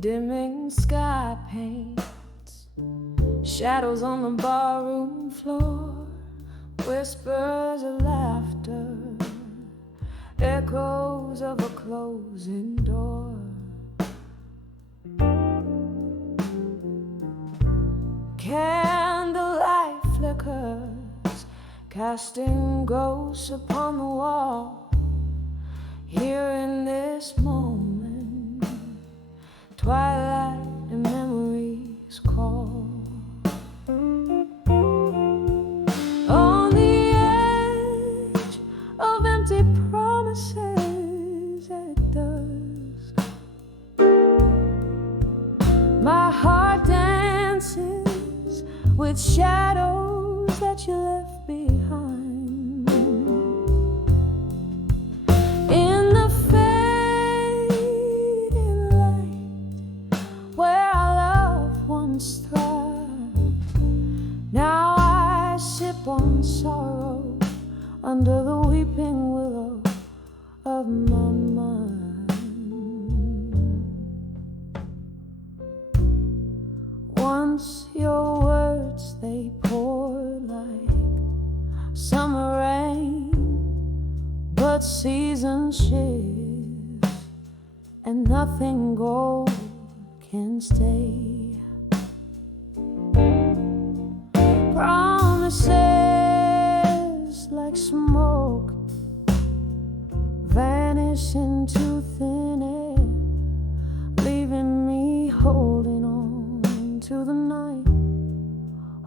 dimming sky paints, shadows on the barroom floor, whispers of laughter, echoes of a closing door. Candlelight flickers, casting ghosts upon the wall. Here in this moment, twilight and memories call. On the edge of empty promises at dusk, my heart dances with shadows that you left behind. In the fading light where our love once thrived, now I sip on sorrow under the weeping willow of my mind. Once your words, they poured like summer rain, but seasons shift and nothing gold can stay. Promises like smoke vanish into thin air, leaving me holding on to the night,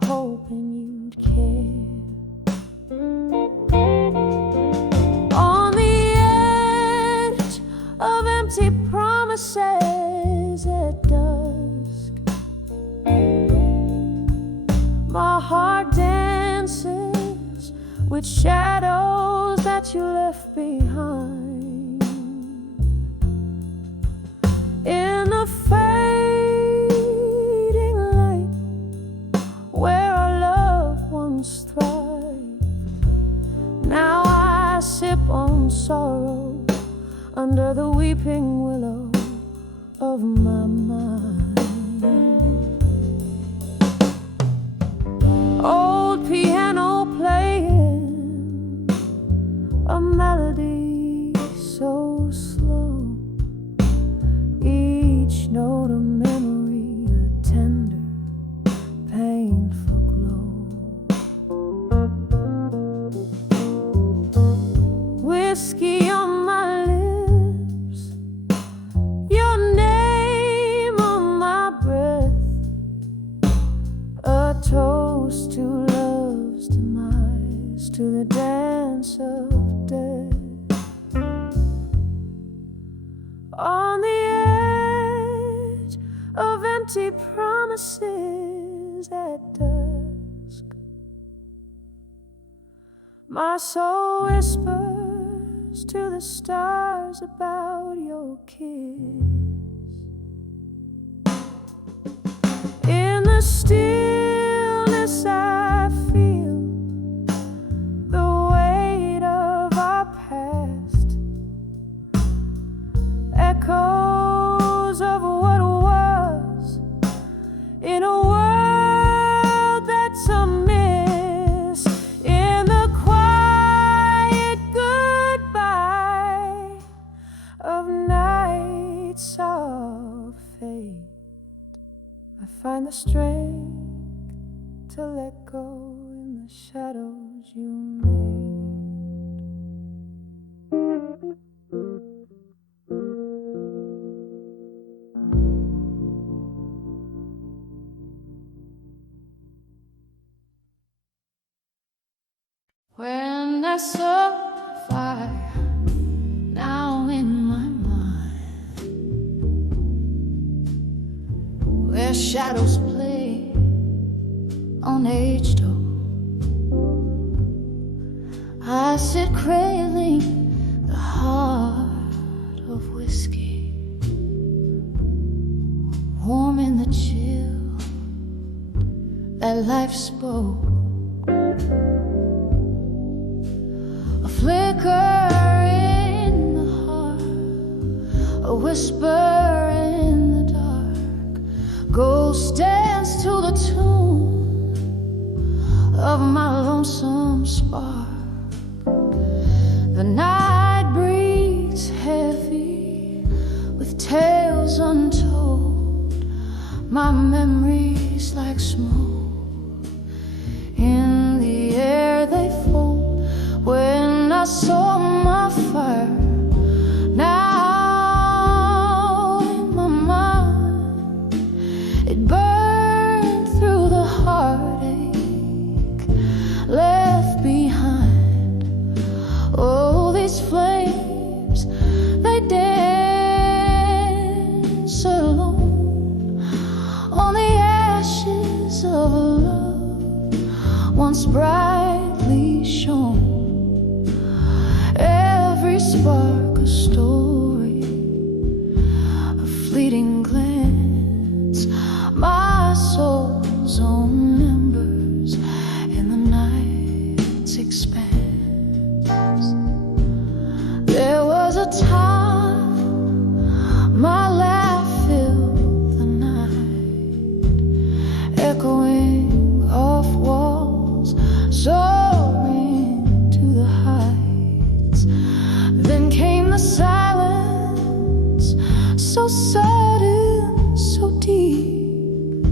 hoping you'd care. On the edge of empty promises at dusk, my heart dances with shadows that you left behind. In the fading light where our love once thrived, now I sip on sorrow under the weeping willow of my mind. Old piano playing a melody so slow, each note a memory, a tender, painful glow. Whiskey on my lips, your name on my breath, a toast to love's demise, to the dance of death. On the edge of empty promises at dusk, my soul whispers to the stars about your kiss. In the stillness I feel the weight of our past, echoes of what was, in a world that's amiss. In the quiet goodbye of nights of fate, I find the strength to let go in the shadows you made. When I saw the fire now in my mind, where shadows play on aged oak, I sit cradling the heart of whiskey, warm in the chill that life spoke. A flicker in the heart, a whisper in the dark, ghost dance to the tune of my lonesome spark. The night breathes heavy with tales untold, my memories like smoke. In the air they fold when I saw my fire. Now in my mind it burned through the heartache left behind. Oh, these flames, they dance alone on the ashes of a love once brightly shone. Every spark a story, a fleeting glance, my soul's own embers in the night's expanse. There was a time my laugh filled the night, echoing off walls, soaring to the heights. Then came the silence, so sudden, so deep,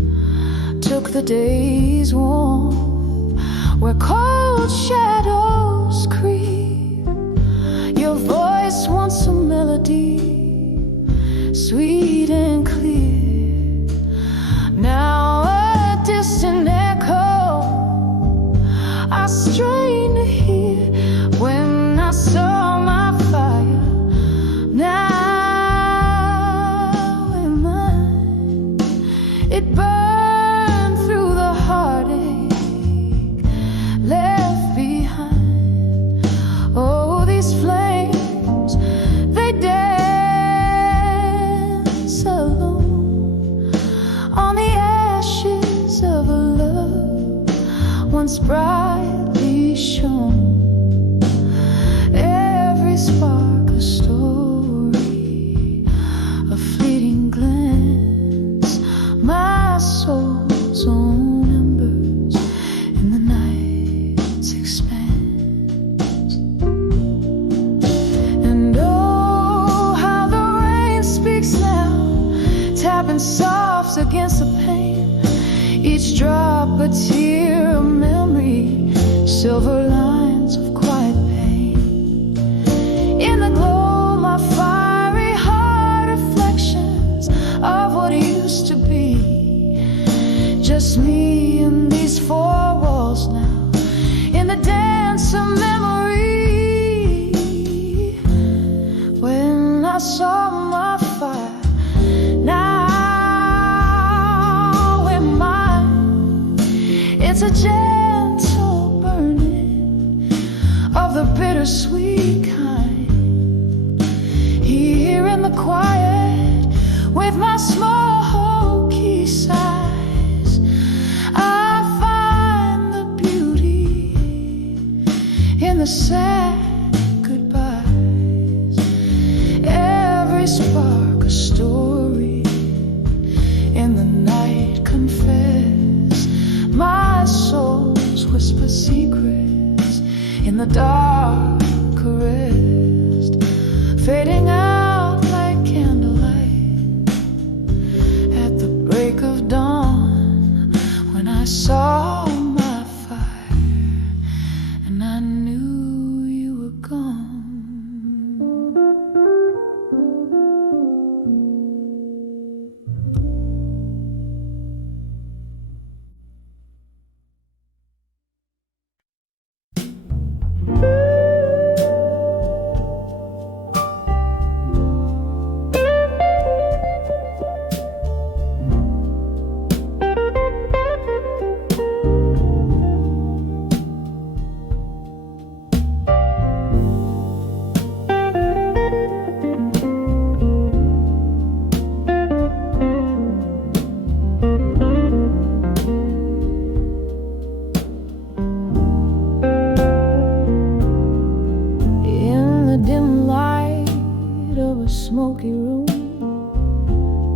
took the day's warmth where cold shadows creep. Your voice once a melody, sweet and clear, now a distant echo I strain to hear. When I saw my fire, now in mine, it burned through the heartache left behind. Oh, these flames, they dance alone on the ashes of a love once brightly shone. Every spark a story, a fleeting glance, my soul's own embers in the night's expanse. And oh, how the rain speaks now, tapping soft against the pane, each drop a tear, a memory, silver lines of quiet pain. In the glow, my fiery heart, reflections of what used to be. Just me and these four walls now, in the dance of memory. When I saw my fire, now in mine, it's a gentle burning of the bittersweet kind. Here in the quiet, with my smoky sighs, I find the beauty in the sad goodbyes. Every spark a story, in the night confess my soul's whisper secrets, in the dark caressed, fading out like candlelight at the break of dawn. When I saw my fire and I knew you were gone. Smoky room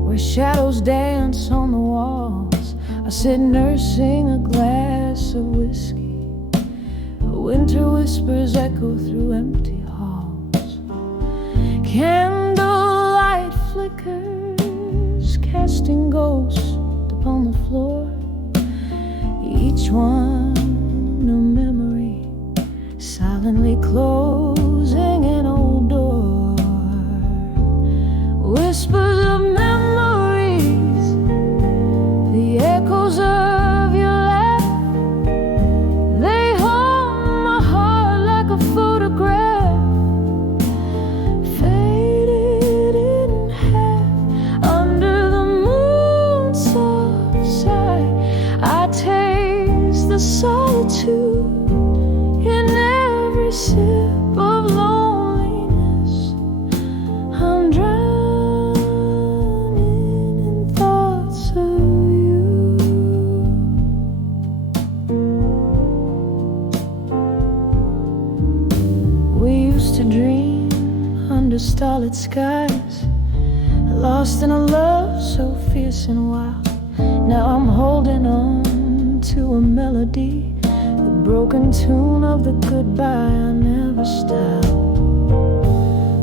where shadows dance on the wall. sit nursing a glass of whiskey. Winter whispers echo through empty halls. Candlelight flickers, casting ghosts upon the floor. Each one a memory, silently closing an old door. Whispers of memories, the echoes of your laugh. They haunt my heart like a photograph, faded in half under the moon's soft side. I taste the solitude in every sip of loneliness. I'm drowning in thoughts of you. We used to dream under starlit skies, lost in a love so fierce and wild. Now I'm holding on to a melody, the broken tune of the goodbye I never styled.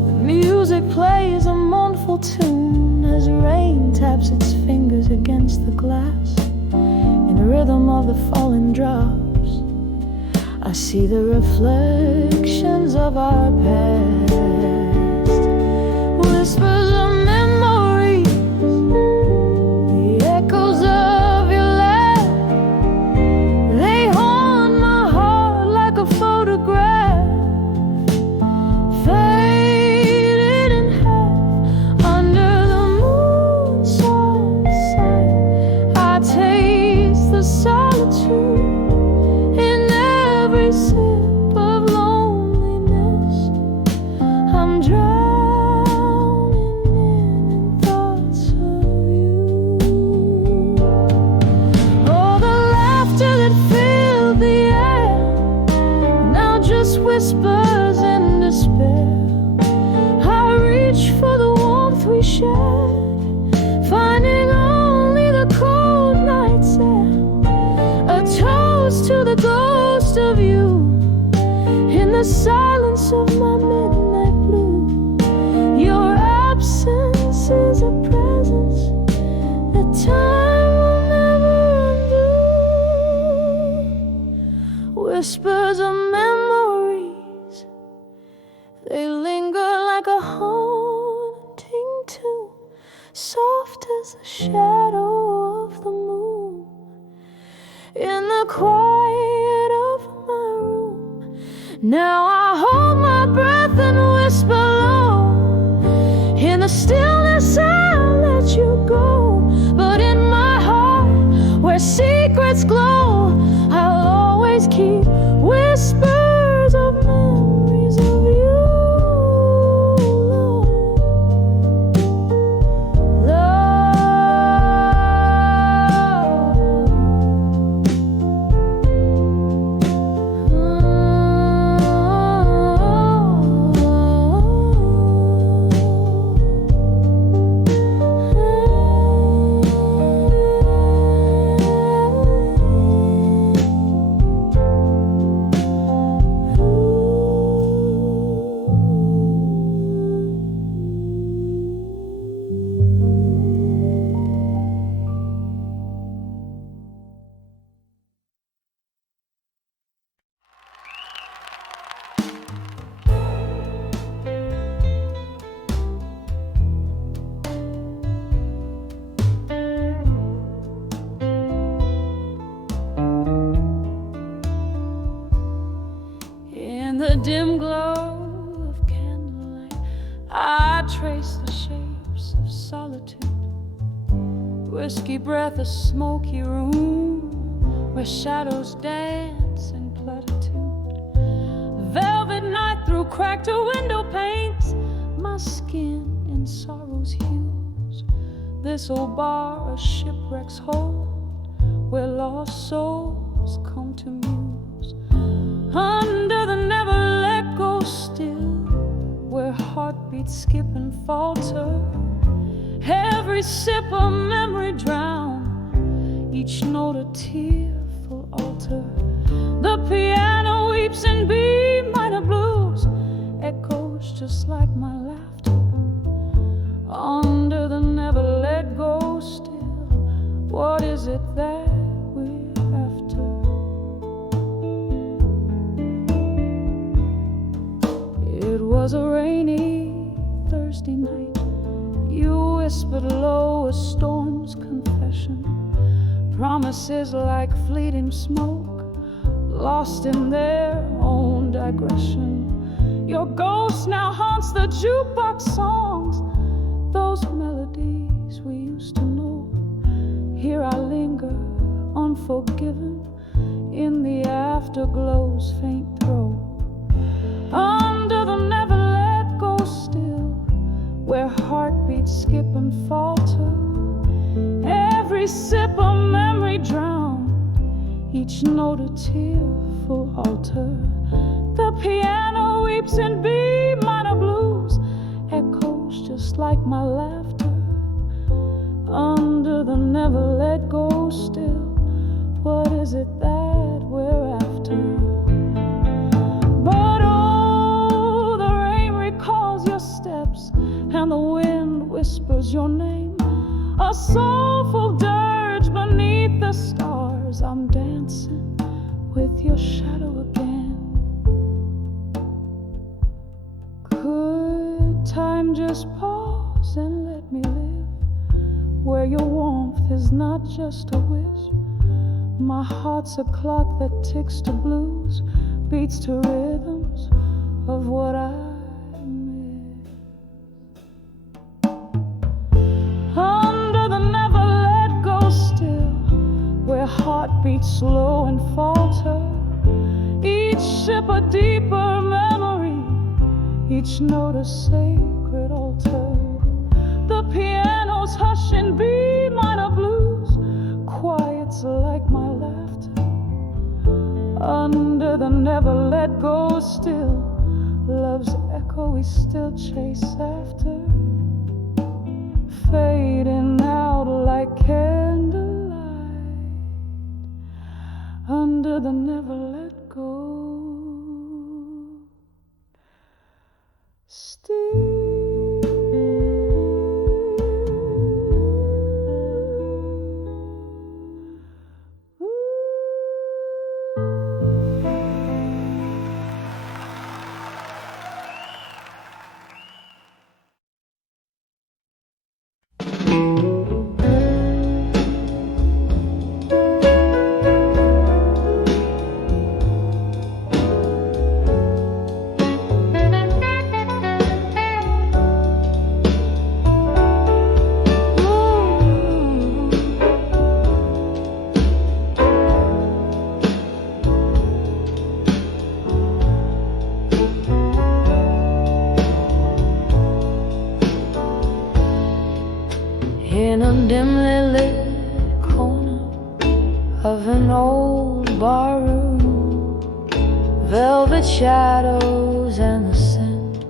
The music plays a mournful tune as rain taps its fingers against the glass. In the rhythm of the falling drops, I see the reflections of our past. Whispers of memories, the echoes of your laugh. They haunt my heart like a photograph, faded in half under the moon's soft side. I taste the solitude in every sip of loneliness. I'm drowning in thoughts of you. Oh, the laughter that filled the air now just whispers in despair. I reach for the warmth we shared, finding only the cold night's air. A toast to the ghost of you in the silence of my midnight blue. Your absence is a presence that time will never undo. Whispers of memories, they linger like a haunting tune, soft as the shadow of the moon. In the quiet of my room, now I hold my breath and whisper low. In the stillness I'll let you go, but in my heart where secrets glow, I'll always keep whispers of memories of you. The dim glow of candlelight, I trace the shapes of solitude. Whiskey breath, a smoky room where shadows dance in platitude. Velvet night through cracked window panes, my skin in sorrow's hues. This old bar, a shipwreck's hold, where lost souls come to muse. Under the never let go still, where heartbeats skip and falter. Every sip of memory drown, each note note a tearful altar. The piano weeps in B minor blues, echoes just like my laughter. Under the never let go still, what is it that we're after? It was a rainy Thursday night. You whispered low a storm's confession. Promises like fleeting smoke, lost in their own digression. Your ghost now haunts the jukebox songs, those melodies we used to know. Here I linger, unforgiven, in the afterglow's faint throe. Under the never let go still, where heartbeats skip and falter. Every sip a memory drowned, each note a tearful altar. The piano weeps in B minor blues, echoes just like my laughter. Under the never let go still, what is it that we're after? But oh, the rain recalls your steps, and the wind whispers your name. A soulful dirge beneath the stars, I'm dancing with your shadow again. Could time just pause and let me live where your warmth is not just a wisp? My heart's a clock that ticks to blues, beats to rhythms of what I miss. Under the never let go still, where heartbeats slow and falter. Each sip a deeper memory, each note a sacred altar. The piano's hush in B minor blues, quiets like my laughter. Under the never let go still, love's echo we still chase after. Fading out like candlelight, under the never let go still. In a dimly lit corner of an old barroom, velvet shadows and the scent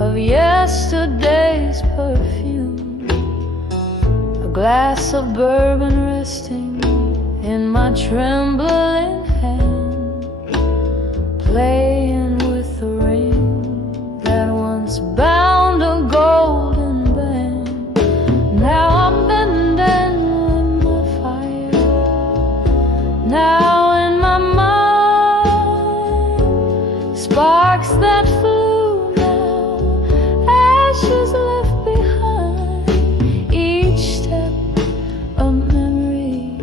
of yesterday's perfume. A glass of bourbon resting in my trembling hand, playing with the ring that once bound a golden band. Now I'm bending in the fire. Now in my mind, sparks that flew now, ashes left behind. Each step a memory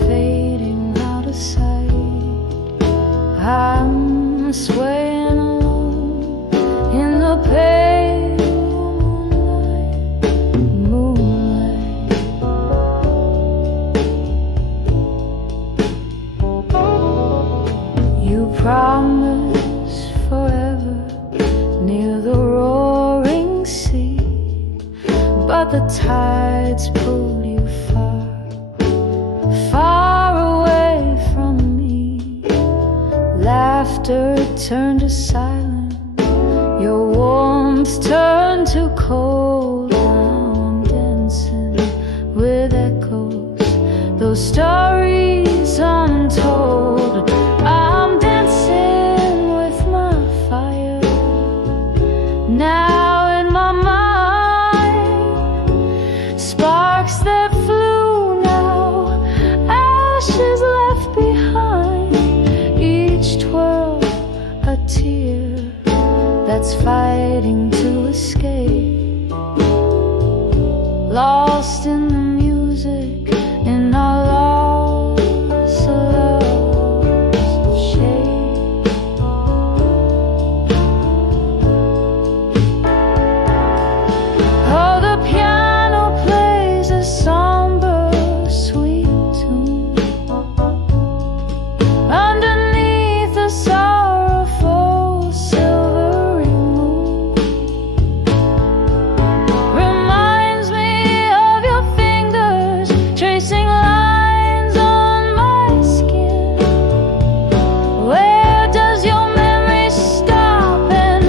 fading out of sight. I'm swaying alone in the pale promise forever near the roaring sea, but the tides pulled you far, far away from me. Laughter turned to silence, your warmth turned to cold. Now I'm dancing with echoes, the those stories untold. I'm dancing with my fire now in my mind. Sparks that flew now, ashes left behind. Each twirl a tear that's fighting to escape. Lost in the music, in our lost loves of shape. Oh, the piano plays a somber, sweet tune underneath the sorrowful silvery moon. Reminds me of your fingers tracing lines on my skin. Where does your memory stop and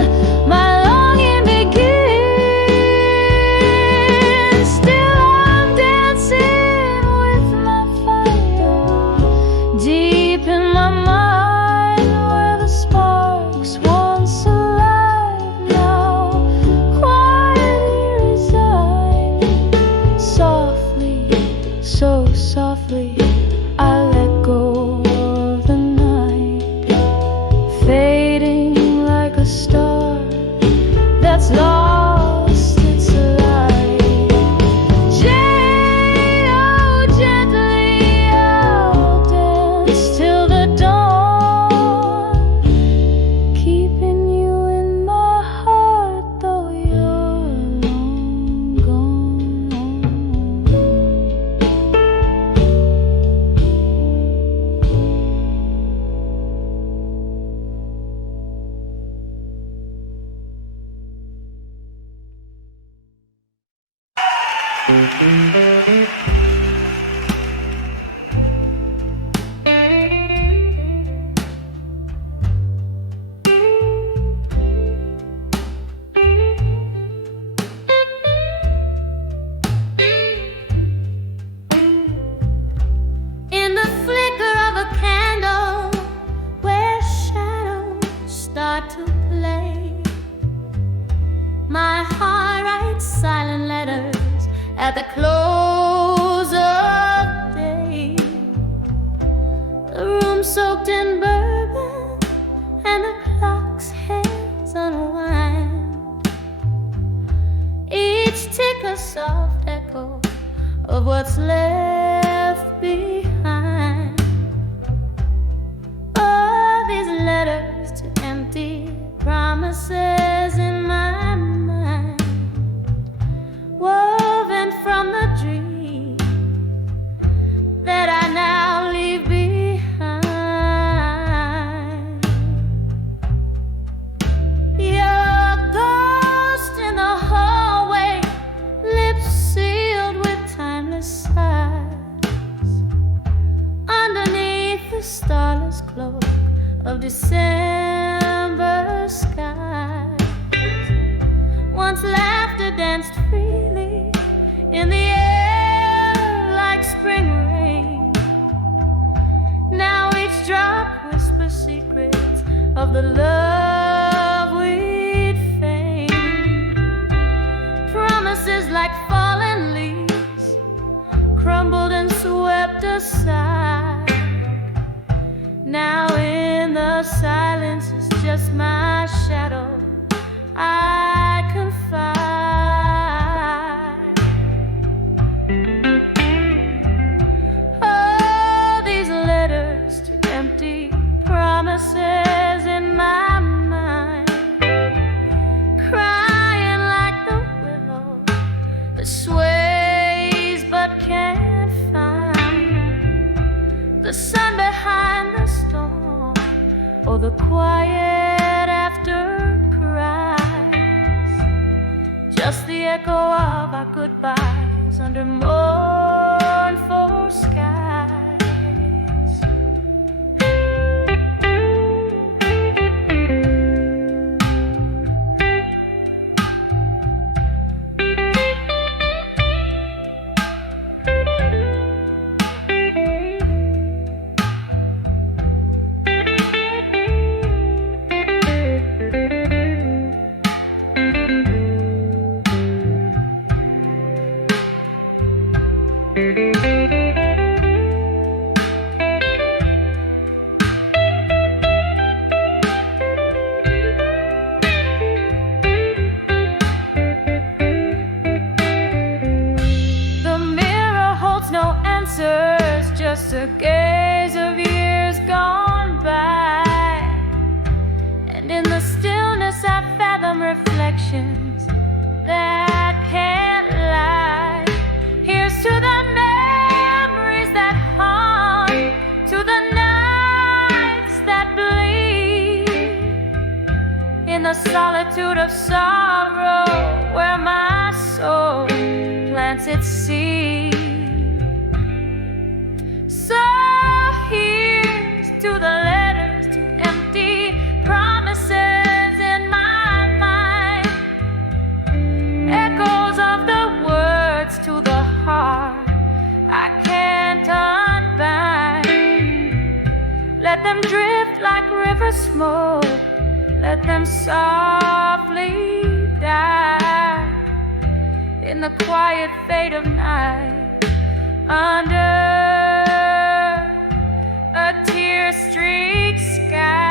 my longing begin? Still I'm dancing with my fire deep in my mind, where the sparks once alive now quietly reside. Softly, so softly, I let go of the night, fading like a star that's lost its light. Oh, gently I'll dance till the dawn, keeping you in my heart though you're long gone. In the flicker of a candle, where shadows start to play, my heart writes silent letters at the close of day. The room soaked in bourbon and the clock's hands unwind. Each tick a soft echo of what's left behind. All these letters to empty promises in my mind, woven from the dream that I now leave behind. Your ghost in the hallway, lips sealed with timeless sighs, underneath the starless cloak of December skies. Once laughter danced freely in the air like spring rain. Now each drop whispers secrets of the love we'd feigned. Promises like fallen leaves, crumbled and swept aside. Now in the silence is just my shadow I confide. Oh, these letters to empty promises in my mind, crying like the willow that sways but can't find the sun behind the storm, or the quiet after cries. Just the echo of our goodbyes under mournful skies. surface I fathom reflections that can't lie. Here's to the memories that haunt, to the nights that bleed in the solitude of sorrow, where my soul plants its seed. So here's to the letters, to empty promises in my mind, echoes of the words to the heart I can't unbind. Let them drift like river smoke, let them softly die in the quiet fade of night, under a tear-streaked sky.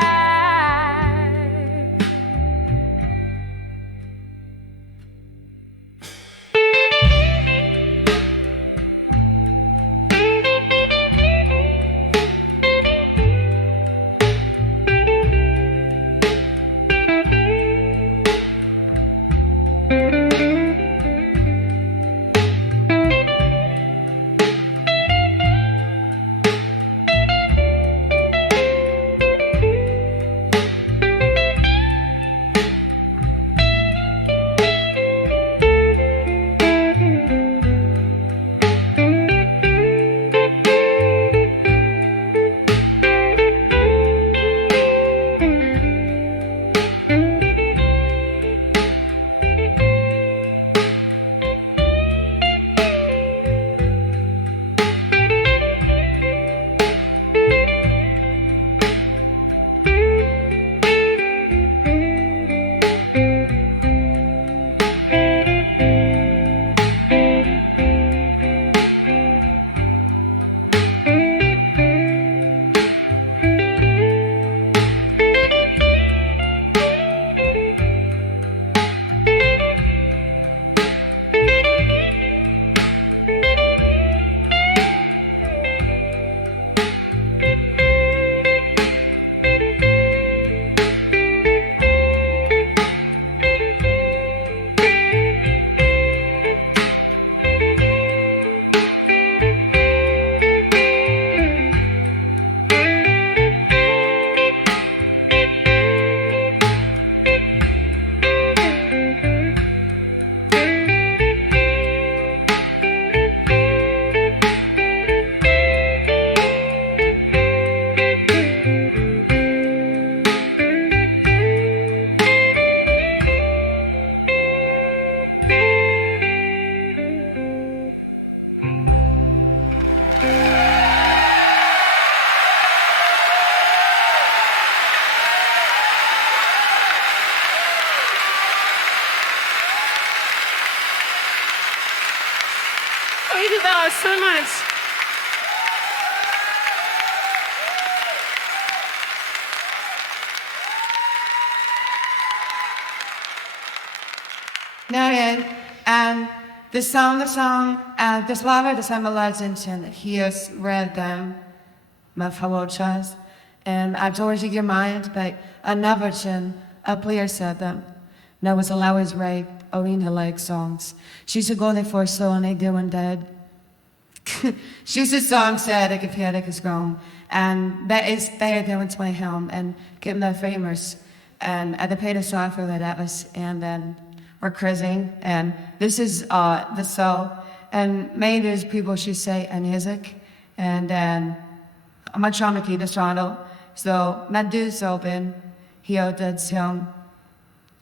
Thank you guys so much. Noted, and the song, this lover, the song Legends, and he has read them, my fellow trust, and I've told your mind, but I never can clear said them. Now was allows rape, arena like songs. She's a golden for soul and they doing dead. She's a song said like if headache is gone. And that is better than what's my helm and get them famous. And I paid a song for that was and then we're cruising and this is the soul. And maybe there's people should say and music and then I'm not trying to keep this channel. So not do so then he that's him.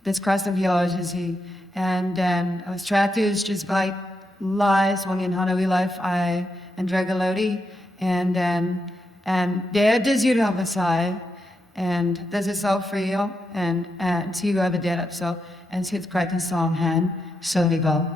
This crust of yours is he. And then I was tracked to just like lies when in Honolulu life I and Dragalodi and then and there does you have a side and there's a song for you and so you have a dead up so and so it's quite a song hand so we go.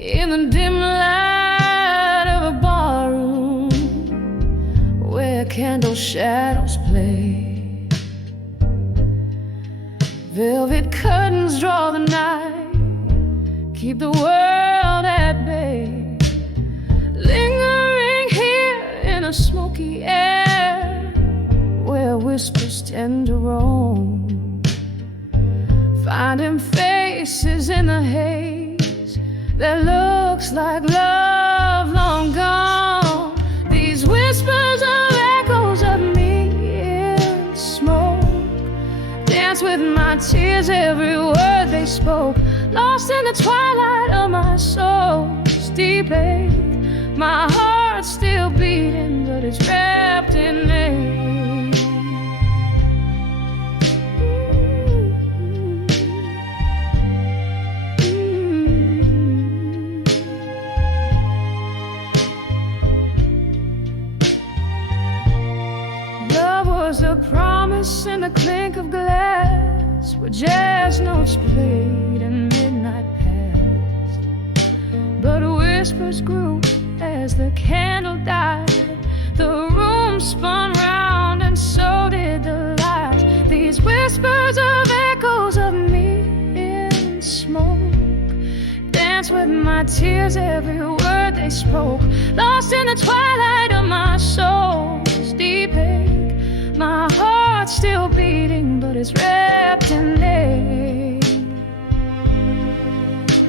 In the dim light of a barroom where candle shadows play play. Velvet curtains draw the night, keep the world at bay. Lingering here in a smoky air, where whispers tend to roam, finding faces in the haze that looks like love long gone. These whispers are echoes of me in smoke, dance with my tears, every word they spoke, lost in the twilight of my soul's deep ache. My heart's still beating, but it's wrapped in ache. Was a promise in the clink of glass, where jazz notes played and midnight passed. But whispers grew as the candle died. The room spun round and so did the light. These whispers of echoes of me in smoke, dance with my tears, every word they spoke, lost in the twilight of my soul's deep ache. My heart's still beating, but it's wrapped in ache.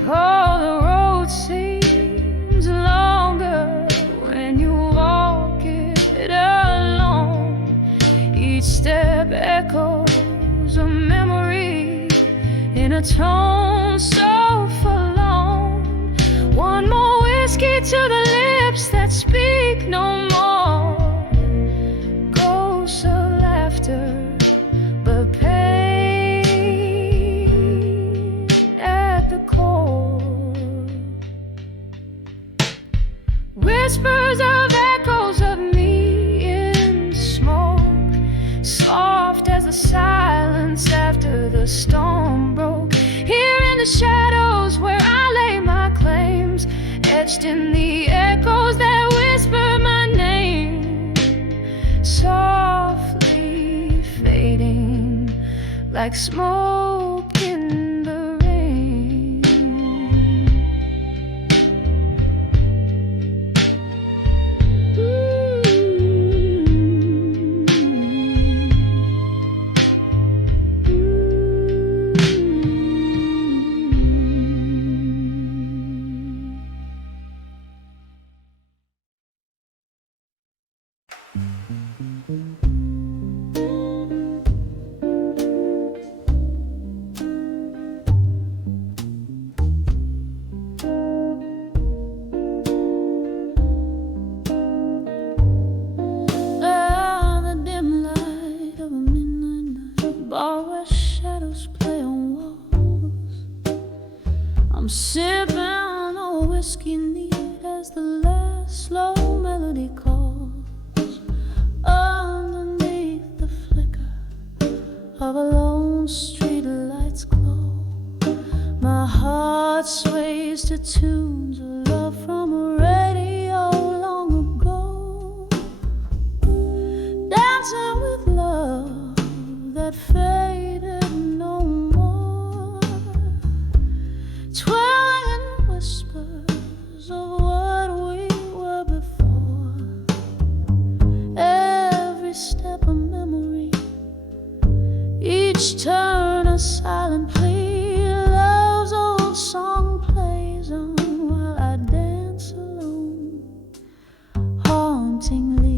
Oh, the road seems longer when you walk it alone. Each step echoes a memory in a tone so forlorn. One more whiskey to the lips that speak no more. But pain at the core. Whispers of echoes of me in smoke, soft as the silence after the storm broke. Here in the shadows where I lay my claims, etched in the echoes that whisper my name, softly fading like smoke in the rain. I'm sipping on whiskey neat as the last slow melody calls. Underneath the flicker of a lone street light's glow, my heart sways to tunes of love from a radio long ago. Dancing with love that faded no more, twirling in whispers of what we were before. Every step a memory, each turn a silent plea. Love's old song plays on while I dance alone, hauntingly.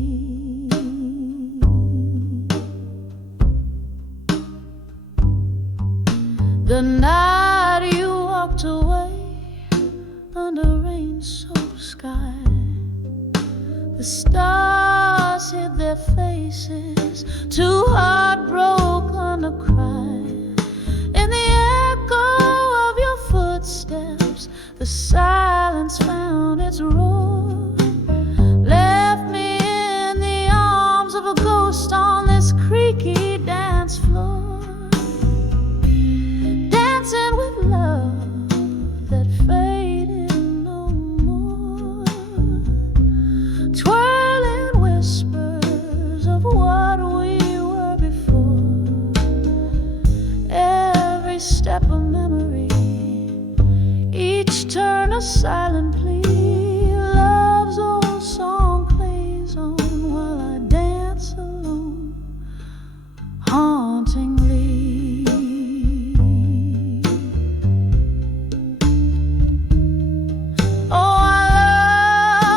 The night you walked away under rain-soaked sky, the stars hid their faces, too heartbroken to cry. In the echo of your footsteps, the silence found its roar, left me in the arms of a ghost on this creaky dance floor. Dancing with love that faded no more, twirling whispers of what we silent plea. Love's old song plays on while I dance alone, hauntingly. Oh, I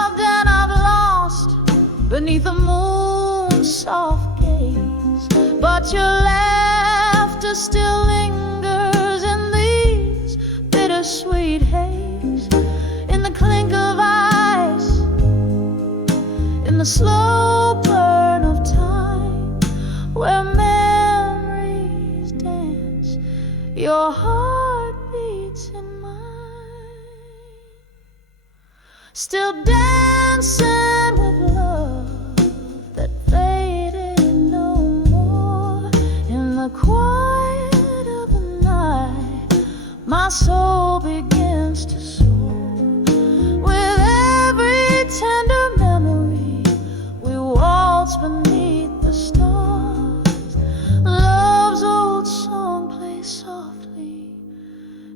loved and I've lost beneath the moon's soft gaze, but your laughter still lingers in these bittersweet haze, in the clink of ice, in the slow burn of time, where memories dance, your heart beats in mine, still dancing with love that faded no more. In the quiet of the night, my soul begins to soar. With every tender memory, we waltz beneath the stars. Love's old song plays softly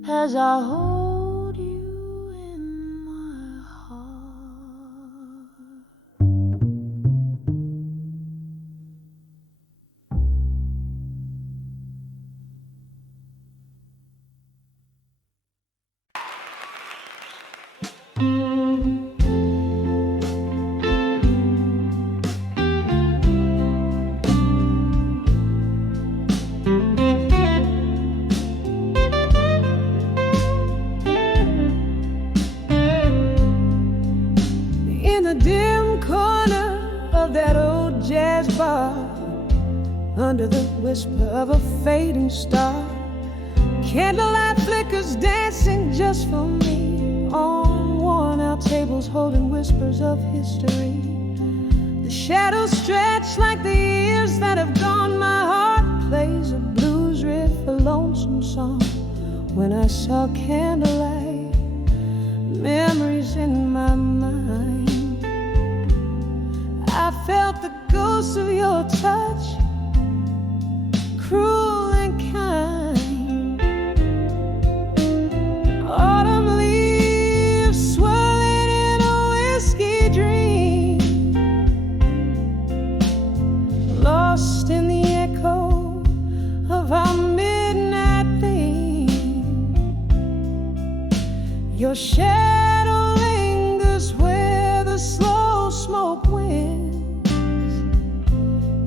as I hold you in my heart. In a dim corner of that old jazz bar, under the whisper of a fading star, candlelight flickers dancing just for me on worn-out tables holding whispers of history. The shadows stretch like the years that have gone. My heart plays a blues riff, a lonesome song. When I saw candlelight, memories in my mind, I felt the ghost of your touch, cruel and kind. Autumn leaves swirling in a whiskey dream, lost in the echo of our midnight theme. Your shadow lingers where the slow smoke wins,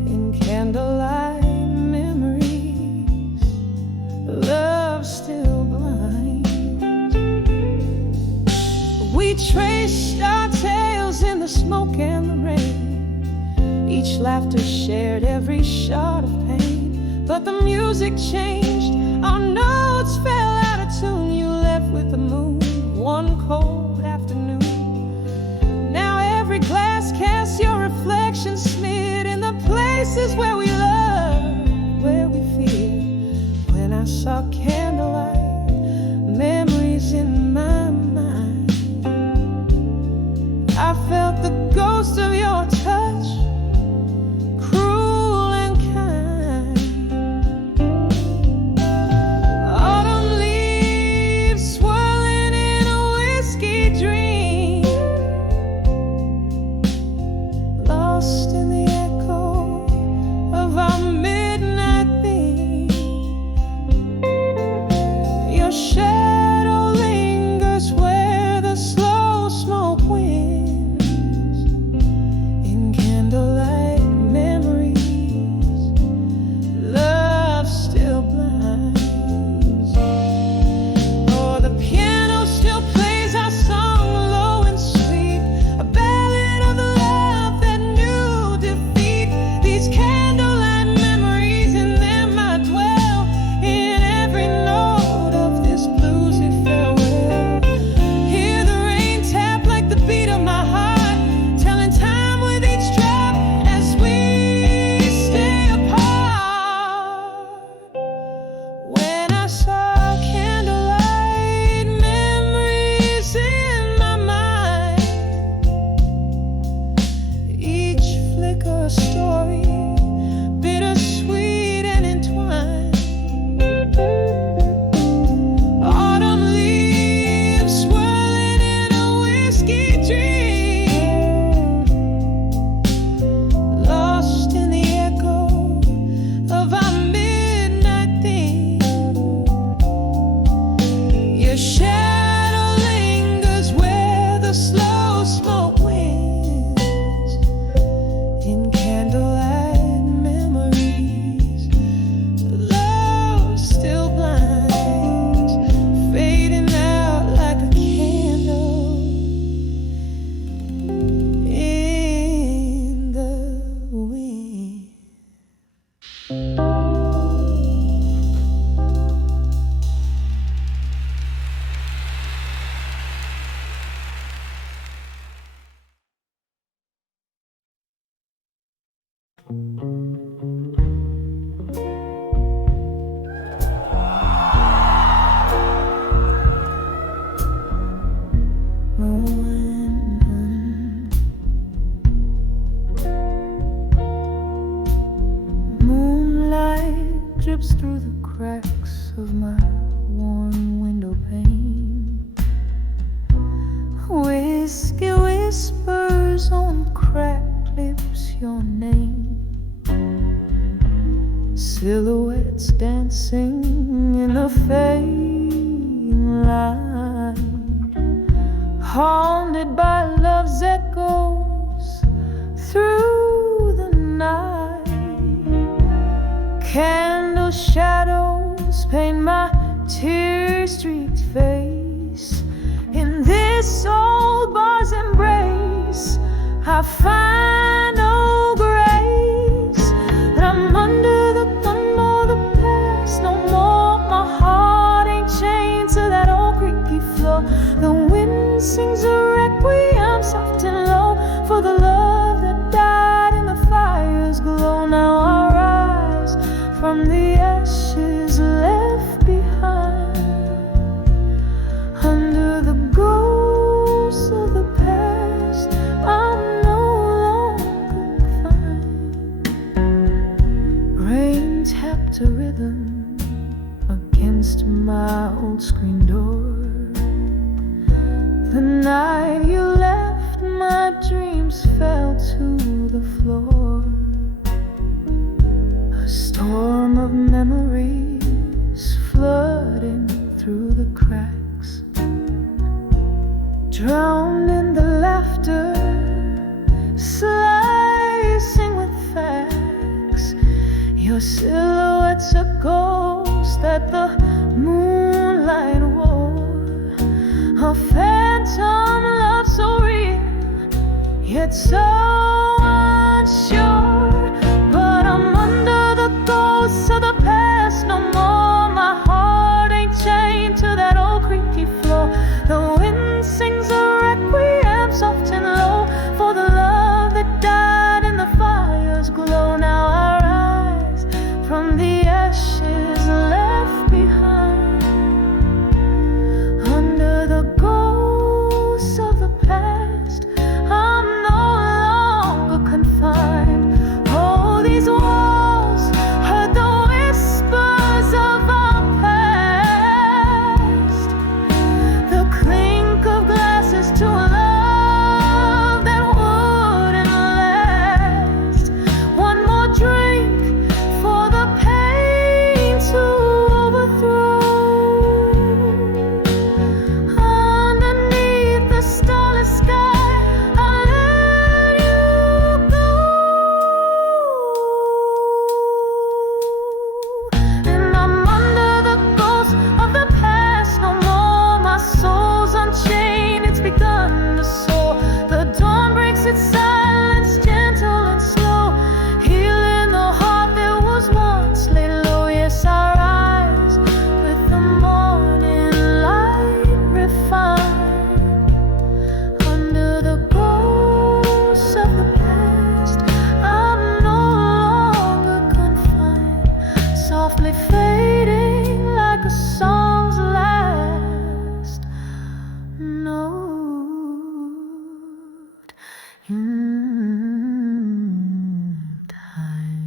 in candlelight memories, love still blind. We traced our tales in the smoke and the rain, each laughter shared every shot of pain. But the music changed, our notes fell out of tune. You left with the moon one cold afternoon. Now every glass casts your reflection, smeared in the places where we love, where we feel. When I saw candlelight, memories in my mind, I felt the ghost of your touch, cruel and kind. Autumn leaves swirling in a whiskey dream, lost in the echo of Moonlight drips through the cracks of my worn window pane. Whiskey whispers on cracked lips your name. Silhouettes dancing in the fading light, haunted by love's echoes through the night. Candle shadows paint my tear-streaked face. In this old bar's embrace, I find no grace. That I'm under the thumb of the past no more. My heart ain't chained to that old creaky floor. The wind sings a requiem soft and low for the love that died in the fire's glow. Now I rise from the ashes left behind, under the ghosts of the past. I'm no longer confined. Rain tapped a rhythm against my old screen door. The night you left, my dreams fell to the floor. A storm of memories flooding through the cracks, drowned in the laughter, slicing with facts. Your silhouette's a ghost that the moonlight wore. A phantom love so real, yet so unsure. But I'm under the ghosts of the past no more. My heart ain't chained to that old creaky floor. The wind sings a requiem soft and low for the love that died in the fire's glow. Now I rise from the ashes left behind, under the ghosts of the past. I'm no longer confined. Oh, these walls heard the whispers of our past, the clink of glasses to a love that wouldn't last. One more drink for the pain to overthrow. Underneath the starless sky, I'll let you go. And I'm under the ghost of the past no more. My soul's unchained, it's begun to soar. The dawn breaks its silence, gentle and slow, healing the heart that was once laid low. Yes, I rise with the morning light refined, under the ghosts of the past. I'm no longer confined, softly fading like a song's last note in time.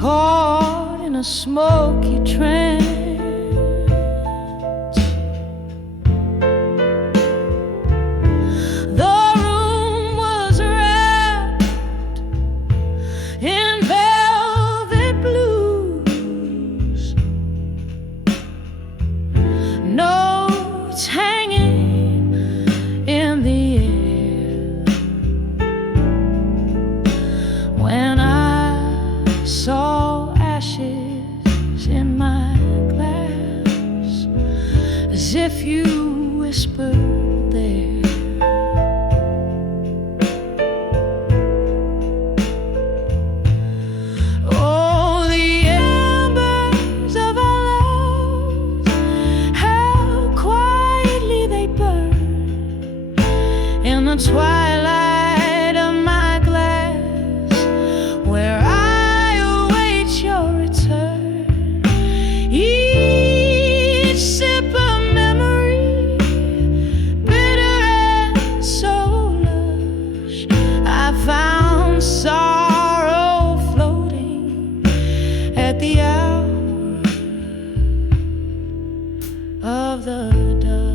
caught in a smoky trance. The room was wrapped in velvet blues, notes hanging in the air. When I saw ashes in my glass, as if you whispered there. Oh, the embers of our love, how quietly they burn in the twilight of my glass, where I await your return. Each sip of memory, bitter and so lush, I found sorrow floating at the hour of the dusk.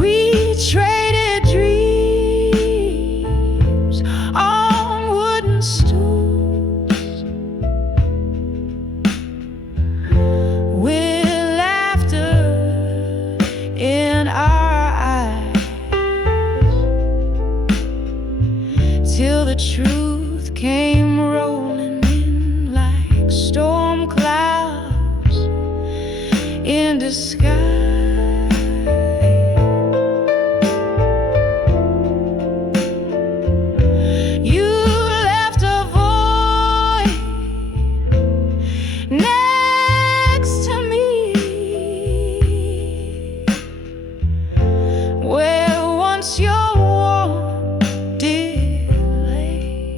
We traded dreams on wooden stools, with laughter in our eyes, till the truth came rolling in like storm clouds in disguise. You left a void next to me, where once your warmth did lay.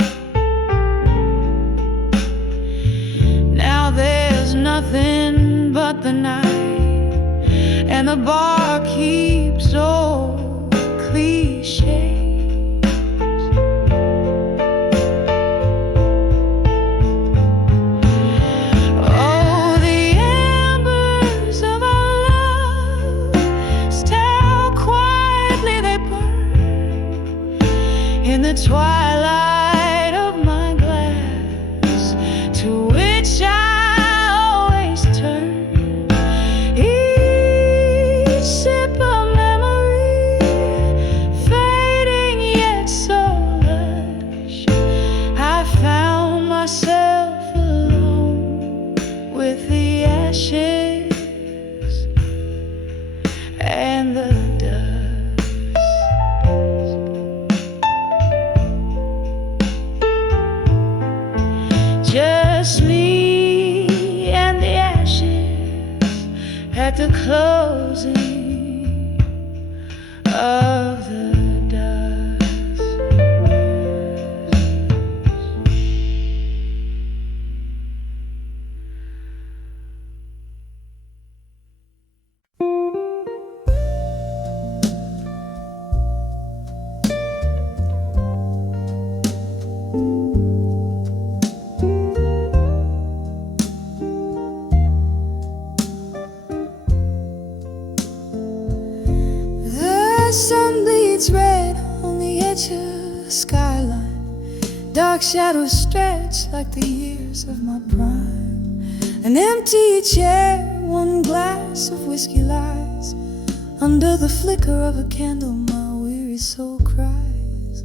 Now there's nothing but the night, and the bar keeps old cliches. Oh, the embers of our love, still quietly they burn in the twilight of my glass, to which I always turn. Each sip of memory, fading yet so lush, I found myself alone with the ashes and the dust. Just me and the ashes at the closing of the dusk. The sun bleeds red on the edge of the skyline. Dark shadows stretch like the years of my prime. An empty chair, one glass of whiskey lies. Under the flicker of a candle, my weary soul cries.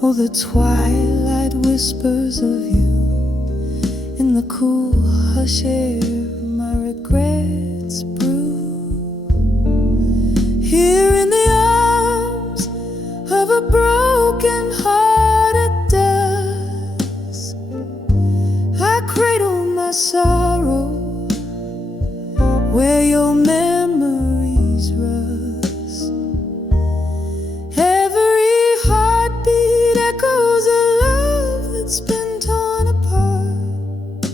Oh, the twilight whispers of you in the cool hush air. My regrets brew here in the arms of a broken heart at dusk. I cradle my sorrow where your memories rust. Every heartbeat echoes a love that's been torn apart,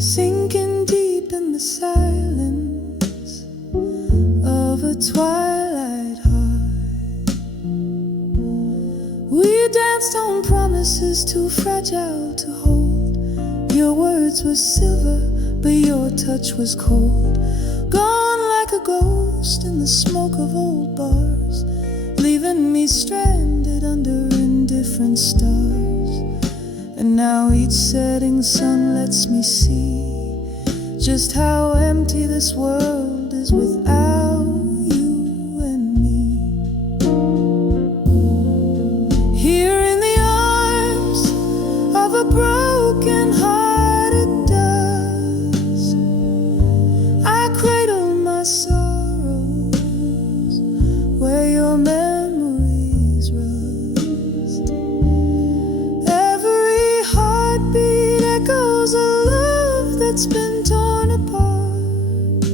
sinking deep in the silence of a twilight. danced on promises too fragile to hold. Your words were silver, but your touch was cold. Gone like a ghost in the smoke of old bars, leaving me stranded under indifferent stars. And now each setting sun lets me see just how empty this world is without you and me. Here in the arms of a broken-hearted dust, I cradle my sorrows where your memories rust. Every heartbeat echoes a love that's been torn apart,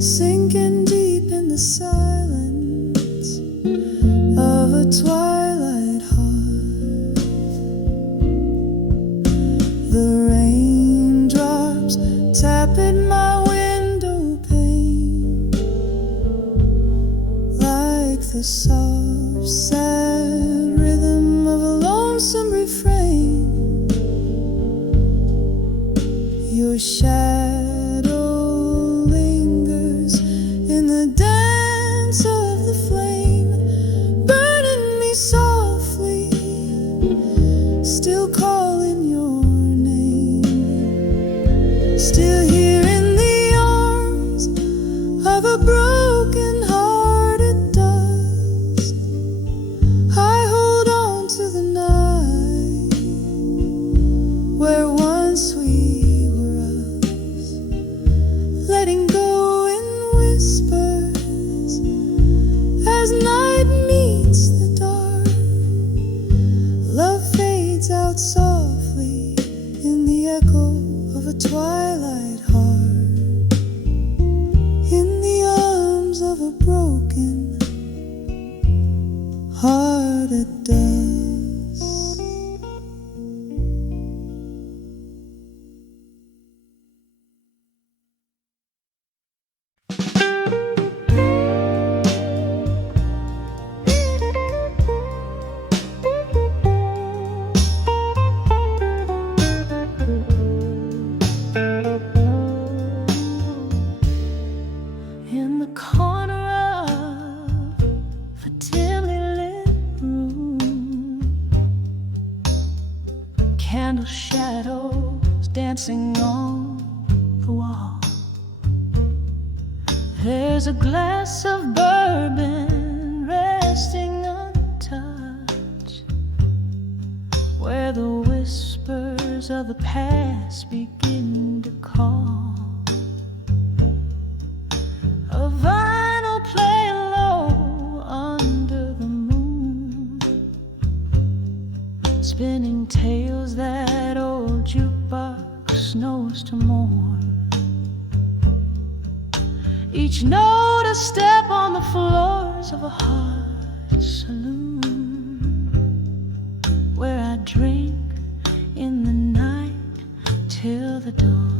sinking deep in the silence of a twilight heart. The raindrops tap at my window pane like the soft, sad rhythm of a lonesome refrain. Your shadow lingers in the dance of the flame, burning me softly, still calling your name. Still here in the arms of a broken-hearted dust, I hold on to the night where once we were us, letting go in whispers as night meets the dark. Love fades out softly in the echo of a twilight heart, in the arms of a broken-hearted dust. In the corner of a dimly lit room, candle shadows dancing on the wall. There's a glass of bourbon resting untouched, where the whispers of the past begin to call. A vinyl playing low under the moon, spinning tales that old jukebox knows to mourn. Each note a step on the floors of a heart saloon, where I drink in the night till the dawn.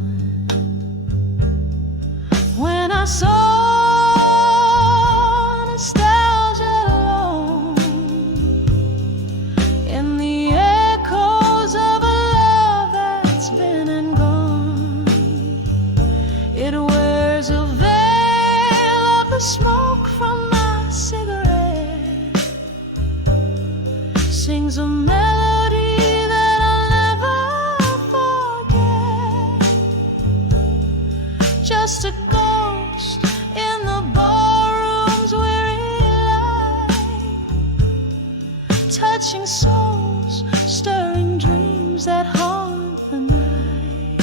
When I saw nostalgia alone in the echoes of a love that's been and gone, it wears a veil of the smoke from my cigarette, sings a melody that I'll never forget, just a ghost in the ballroom's weary light, touching souls, stirring dreams that haunt the night.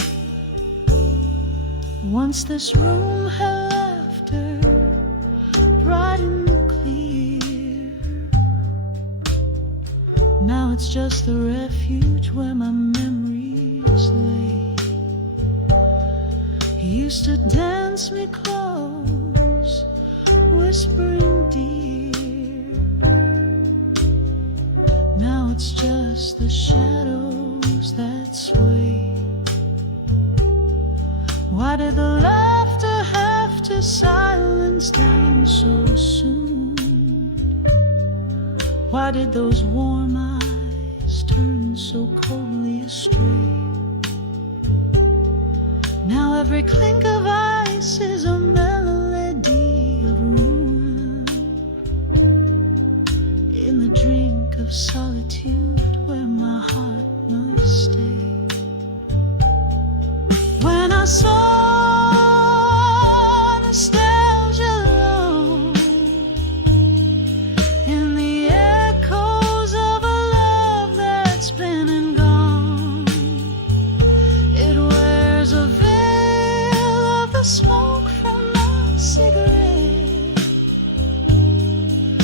Once this room had laughter, bright and clear. Now it's just the refuge where my memories lay. He used to dance me close, whispering dear. Now it's just the shadows that sway. Why did the laughter have to silence down so soon? Why did those warm eyes turn so coldly astray? Now every clink of ice is a melody of ruin in the drink of solitude where my heart must stay. When I saw nostalgia alone in the echoes of a love that's been and gone, it wears a veil of the smoke from my cigarette,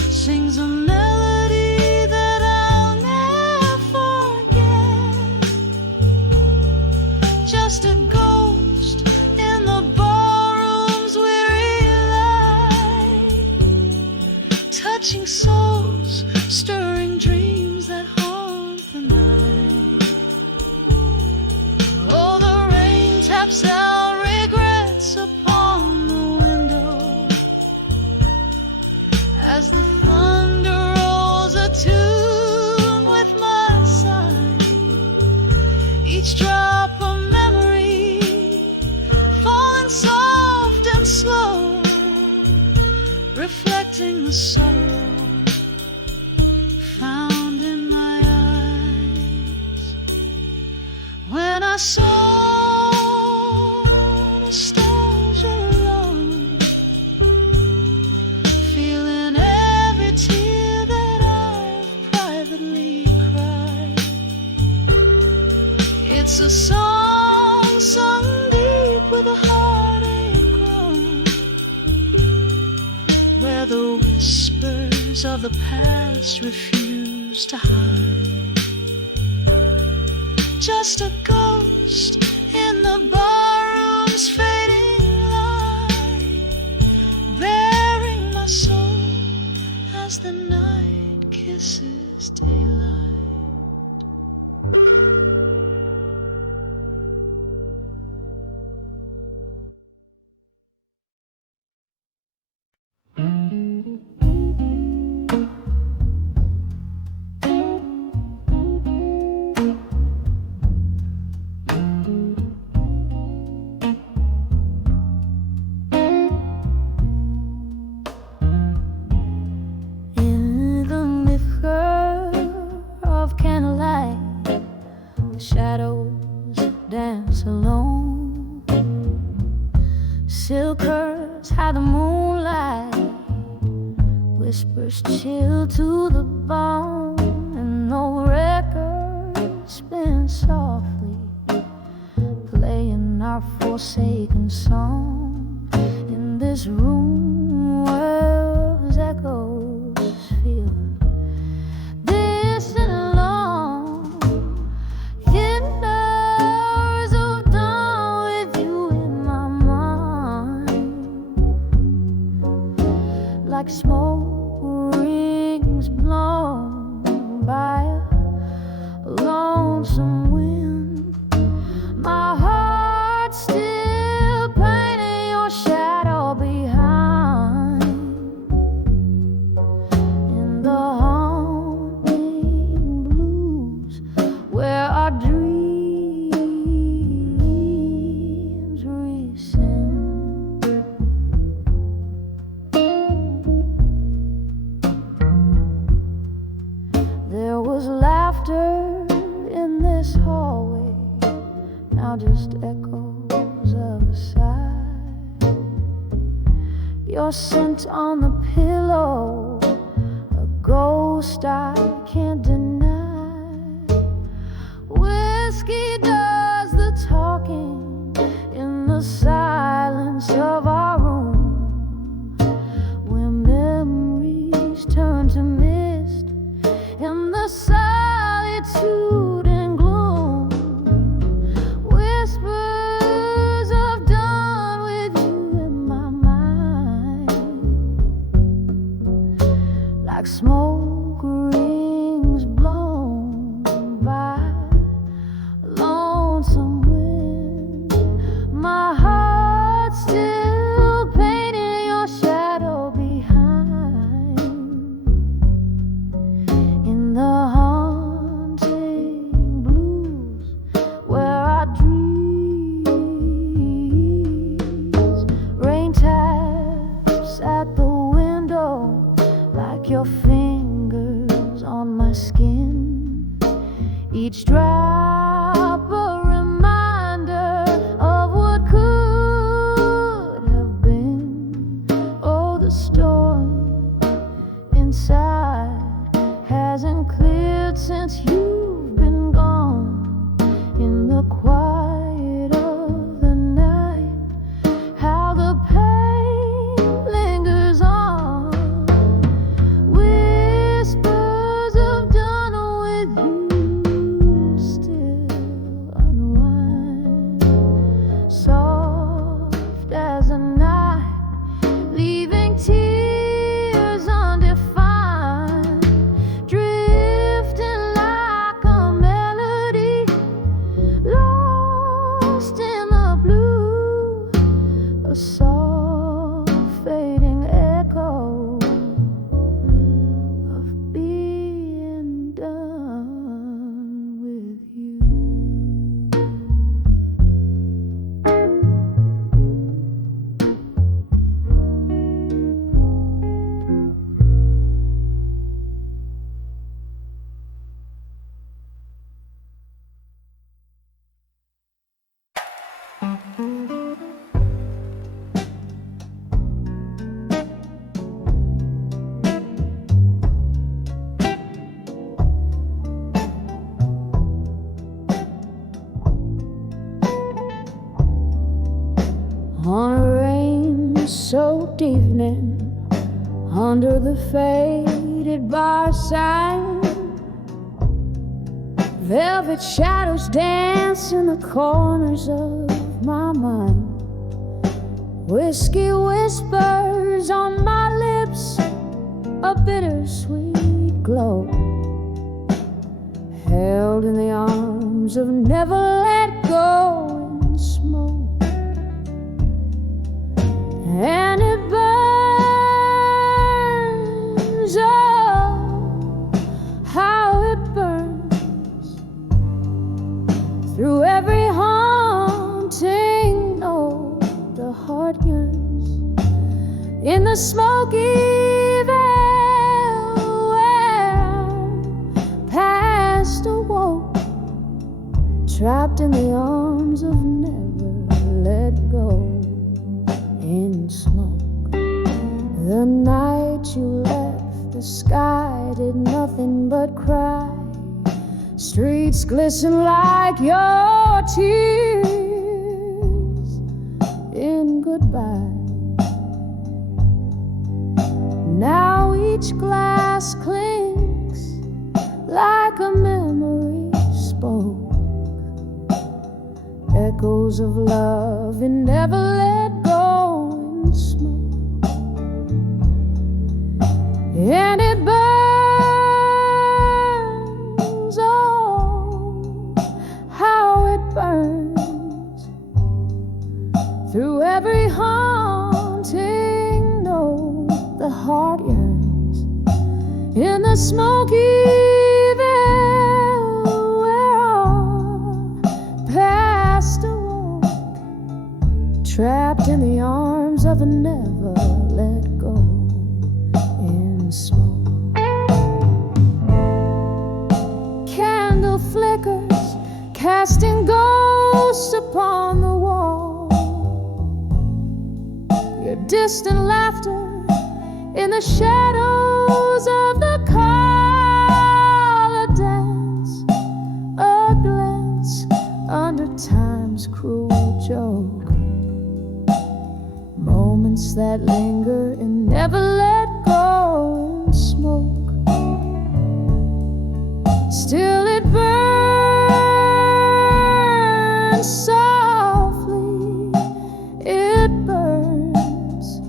sings a melody that I'll never forget, just a ghost in the ballroom's weary light, touching souls, stirring dreams that haunt the night. Oh, the rain taps out regrets upon the window as the thunder rolls a tune with my sigh. Each drop a memory falling soft and slow, reflecting the sorrow found in my eyes. When I saw nostalgia alone, feeling every tear that I've privately cried. It's a song sung deep with a heartache groan, where the whispers of the past refuse to hide. Just a ghost in the barroom's fading light, bearing my soul as the night kisses daylight. In the flicker of candlelight, the shadows dance alone. Silk curves hide the moonlight, whispers chill to the bone, and no record spins softly, playing our forsaken song. In this room where echoes feel distant and long, years of dawn with you in my mind, like smoke rings blown by a lonesome wind. My heart still painting your shadow behind, in the haunting blues where our dreams rescind. There was laughter in this hallway, now just echoes of a sigh. Your scent on the pillow, a ghost I can't deny. Whiskey does the talking in the silence of our room, where memories turn to mist in the solitude and gloom. Whispers of dawn with you in my mind, like smoke rings blown by a lonesome wind. My heart still painting your shadow behind, my skin, each drop a reminder of what could have been. Oh, the storm inside hasn't cleared since you've been gone. In the quiet of the night, how the pain lingers on. Whispers of done with you still unwind, soft as a night, leaving tears undefined, drifting like a melody, lost in the blue, a soft fading echo of being done with you. On a rain-soaked evening, under the faded bar sign, velvet shadows dance in the corners of my mind. Whiskey whispers on my lips, a bittersweet glow, held in the arms of never let go in smoke. And it burns, oh, how it burns, through every haunting note the heart yearns. In the smoky veil where past awoke, trapped in the arms of never let go. In smoke, the night you left, the sky did nothing but cry. Streets glisten like your tears in goodbye. Now each glass clings like a memory spoke, echoes of love and never let go in smoke. And it burns, oh, how it burns, through every haunting note the heart yearns. In the smoky veil where our past awoke, trapped in the arms of a never let go in smoke. Candle flickers, casting ghosts upon the wall. Your distant laughter in the shadows of the color dance, a glance under time's cruel joke. Moments that linger and never let go in smoke. Still it burns softly, it burns.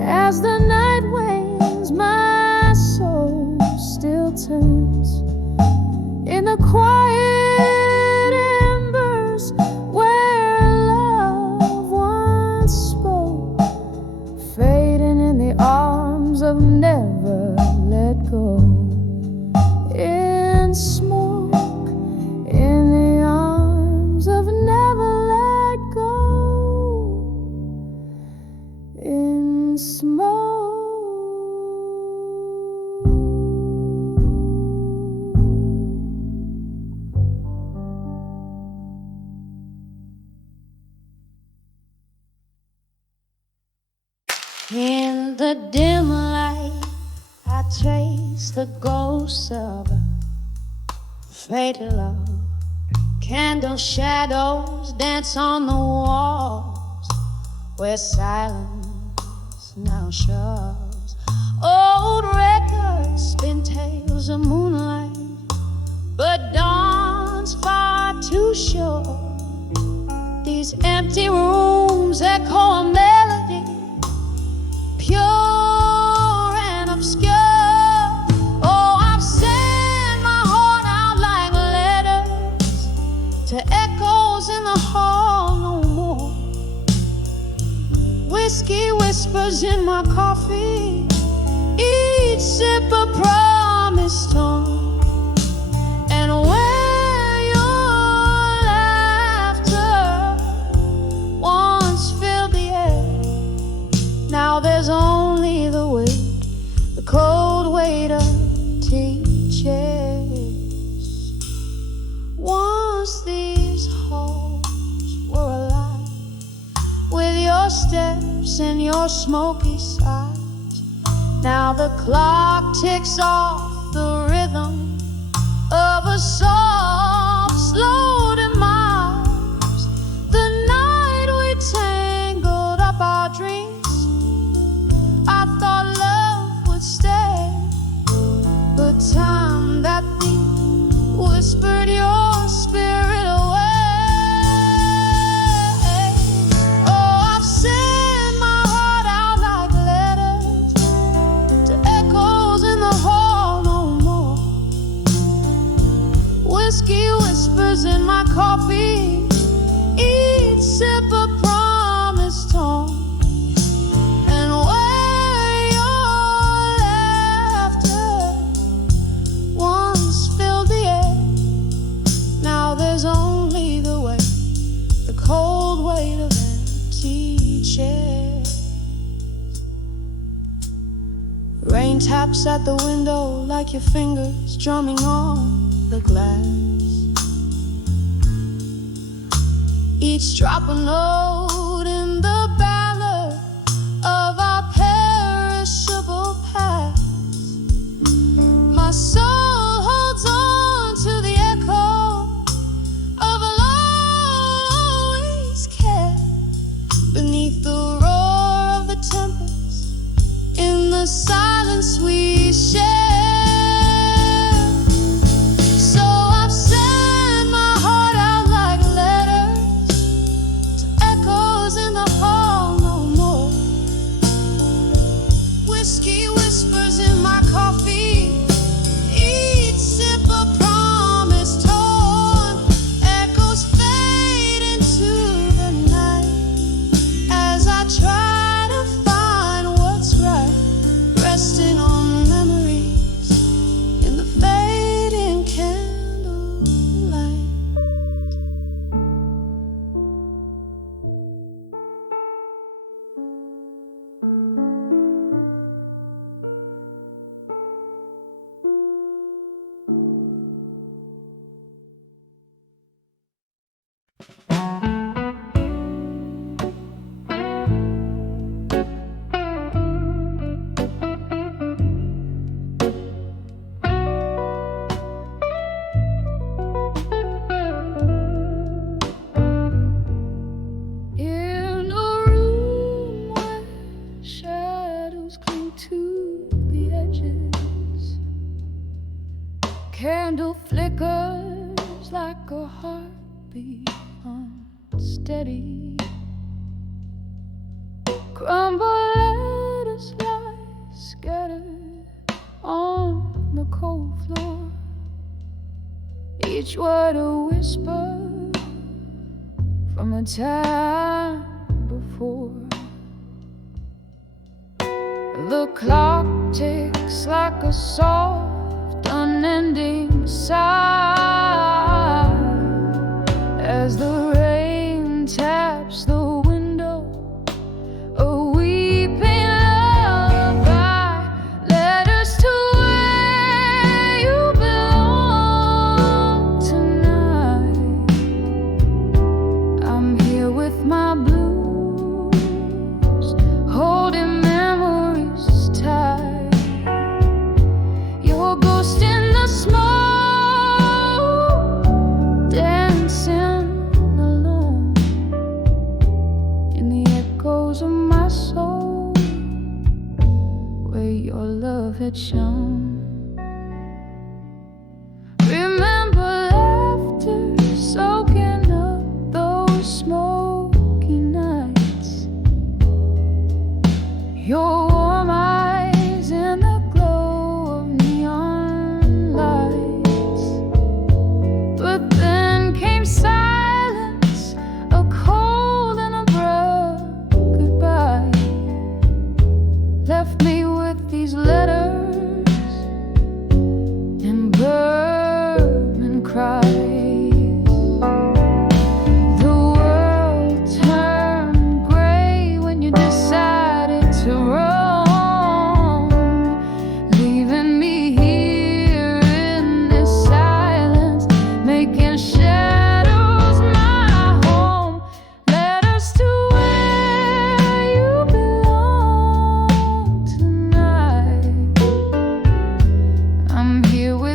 As the night wanes, my soul still turns in the quiet embers where love once spoke, fading in the arms of never let go. In smoke, in the arms of never let go. In smoke. trace the ghosts of a fatal love. Candle shadows dance on the walls where silence now shoves. Old records spin tales of moonlight, but dawn's far too short. These empty rooms echo a melody, pure and obscure. Oh, I've sent my heart out like letters to echoes in the hall no more. Whiskey whispers in my coffee, each sip a promise torn. And where your laughter once filled the air, now there's only the weight, the cold weight of teachers. Once these halls were alive with your steps and your smoky sighs. Now the clock ticks off the rhythm of a soft, slow demise. The night we tangled up our dreams, I thought love would stay, but time that thief whispered your spirit away. Oh, I've sent my heart out like letters to echoes in the hall no more. Whiskey whispers in my coffee, each sip a promise torn. And where your laughter once filled the air, now there's only the weight, the cold weight of empty chairs. Rain taps at the window like your fingers drumming on the glass. Each drop a note in the ballad of our perishable past. My soul holds on to the echo of a love always cared. Beneath the roar of the tempest, in the silence we share. So I've sent my heart out like letters to echoes in the hall no more. Whiskey whispers in my coffee, each sip a promise torn. Echoes fade into the night as I try to find what's right, resting on memories in the fading candlelight. In a room where shadows cling to the edges, candle flickers like a heartbeat unsteady. Crumble letters lie scattered on the cold floor, each word a whisper from a time before. The clock ticks like a soft, unending sigh as the rain taps the window, a weeping lullaby. Letters to where you belong tonight. I'm here with my blues, holding memories tight.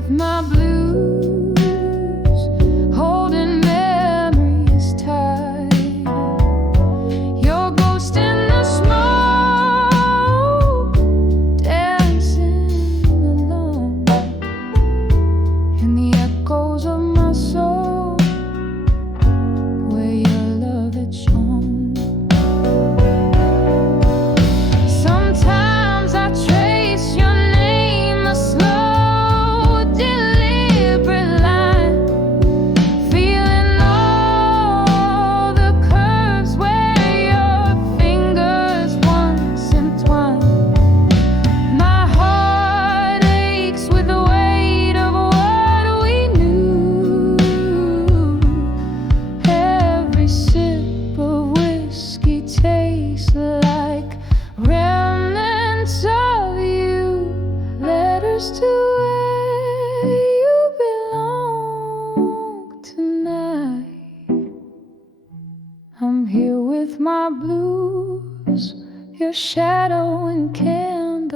with my blues, holding memories tight. Your ghost in the smoke, dancing alone in the echoes of my soul, where your love had shone. Sometimes I trace your name, a slow, deliberate line, feeling all the curves where your fingers once entwined. My heart aches with the weight of what we knew. Every sip of whiskey tastes like remnants of you, letters to where you belong tonight. I'm here with my blues, your shadow and candlelight,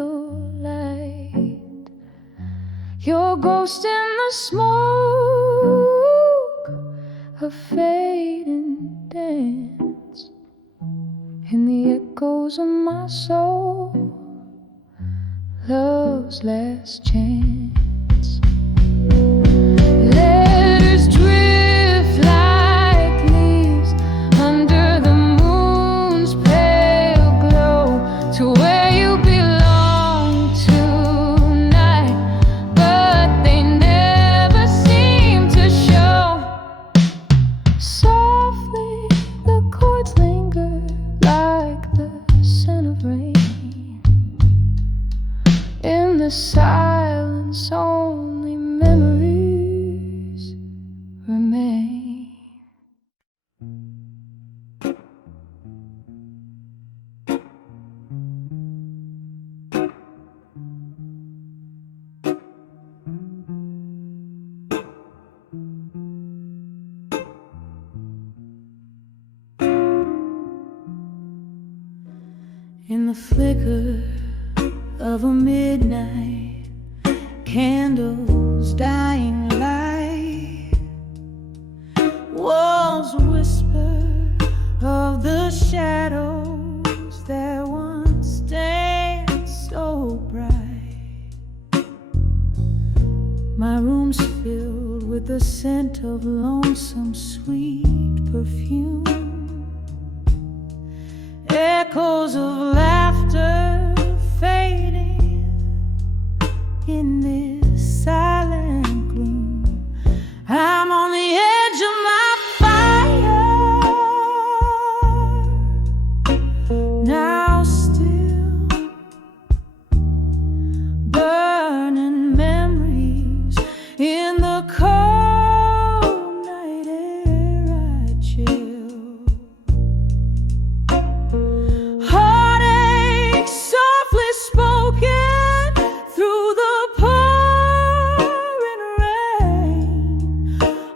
your ghost in the smoke, a fading dance in the echoes of my soul, love's last chance. Letters drift like leaves under the moon's pale glow to where you belong tonight, but they never seem to show. Softly the chords linger like the scent of rain. In the silence only memories remain. In the flicker of a midnight, candles dying light, walls whisper of the shadows that once danced so bright. My room's filled with the scent of lonesome sweet perfume, echoes of laughter fading in this silent gloom. I'm on the edge of my fire, now still burning memories in the cold night air I chill. Heartache softly spoken through the pouring rain.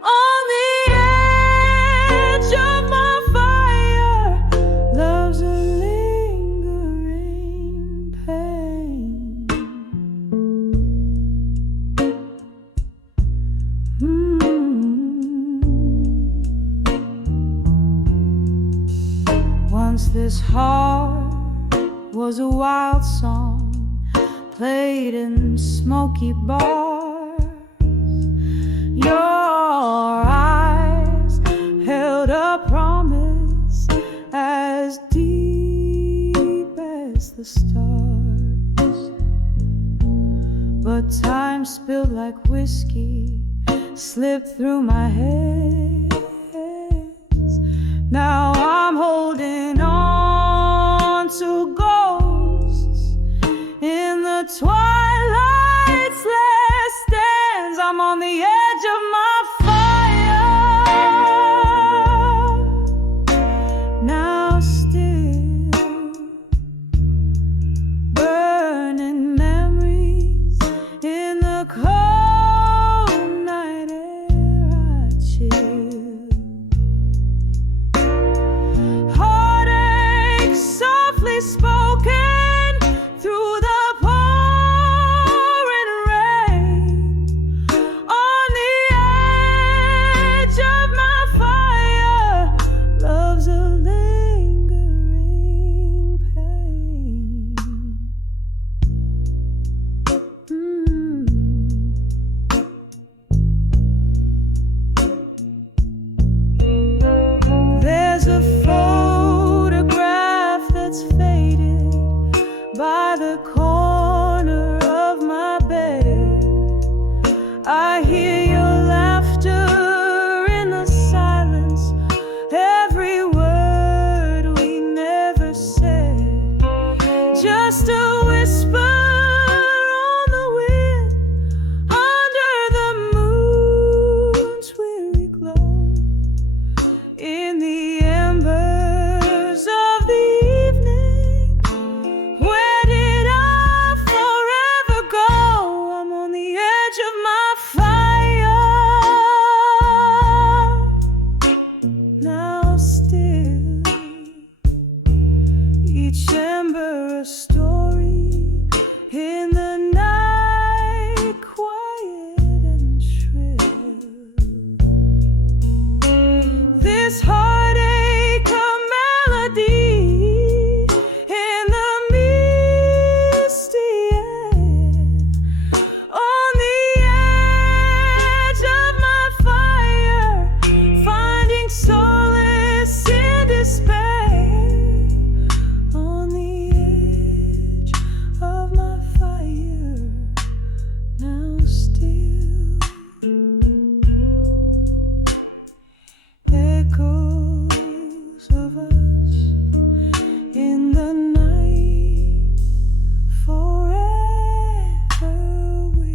On the edge of my fire, love's a lingering pain. Once this heart was a wild song played in smoky bars. Your eyes held a promise as deep as the stars. But time spilled like whiskey, slipped through my hands. Now I'm holding on to ghosts in the twilight's last stands. I'm on the edge of my fire, now still burning memories in the cold night air I chill. Heartache softly spoken through the pouring rain. still. Echoes of us in the night forever will.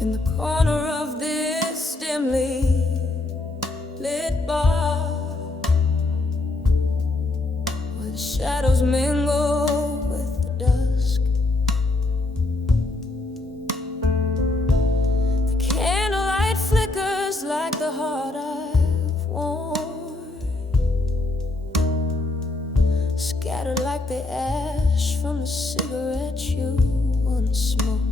In the corner of this dimly lit bar, where the shadows mingle with the dusk, the candlelight flickers like the heart I've worn, scattered like the ash from the cigarette you once smoked.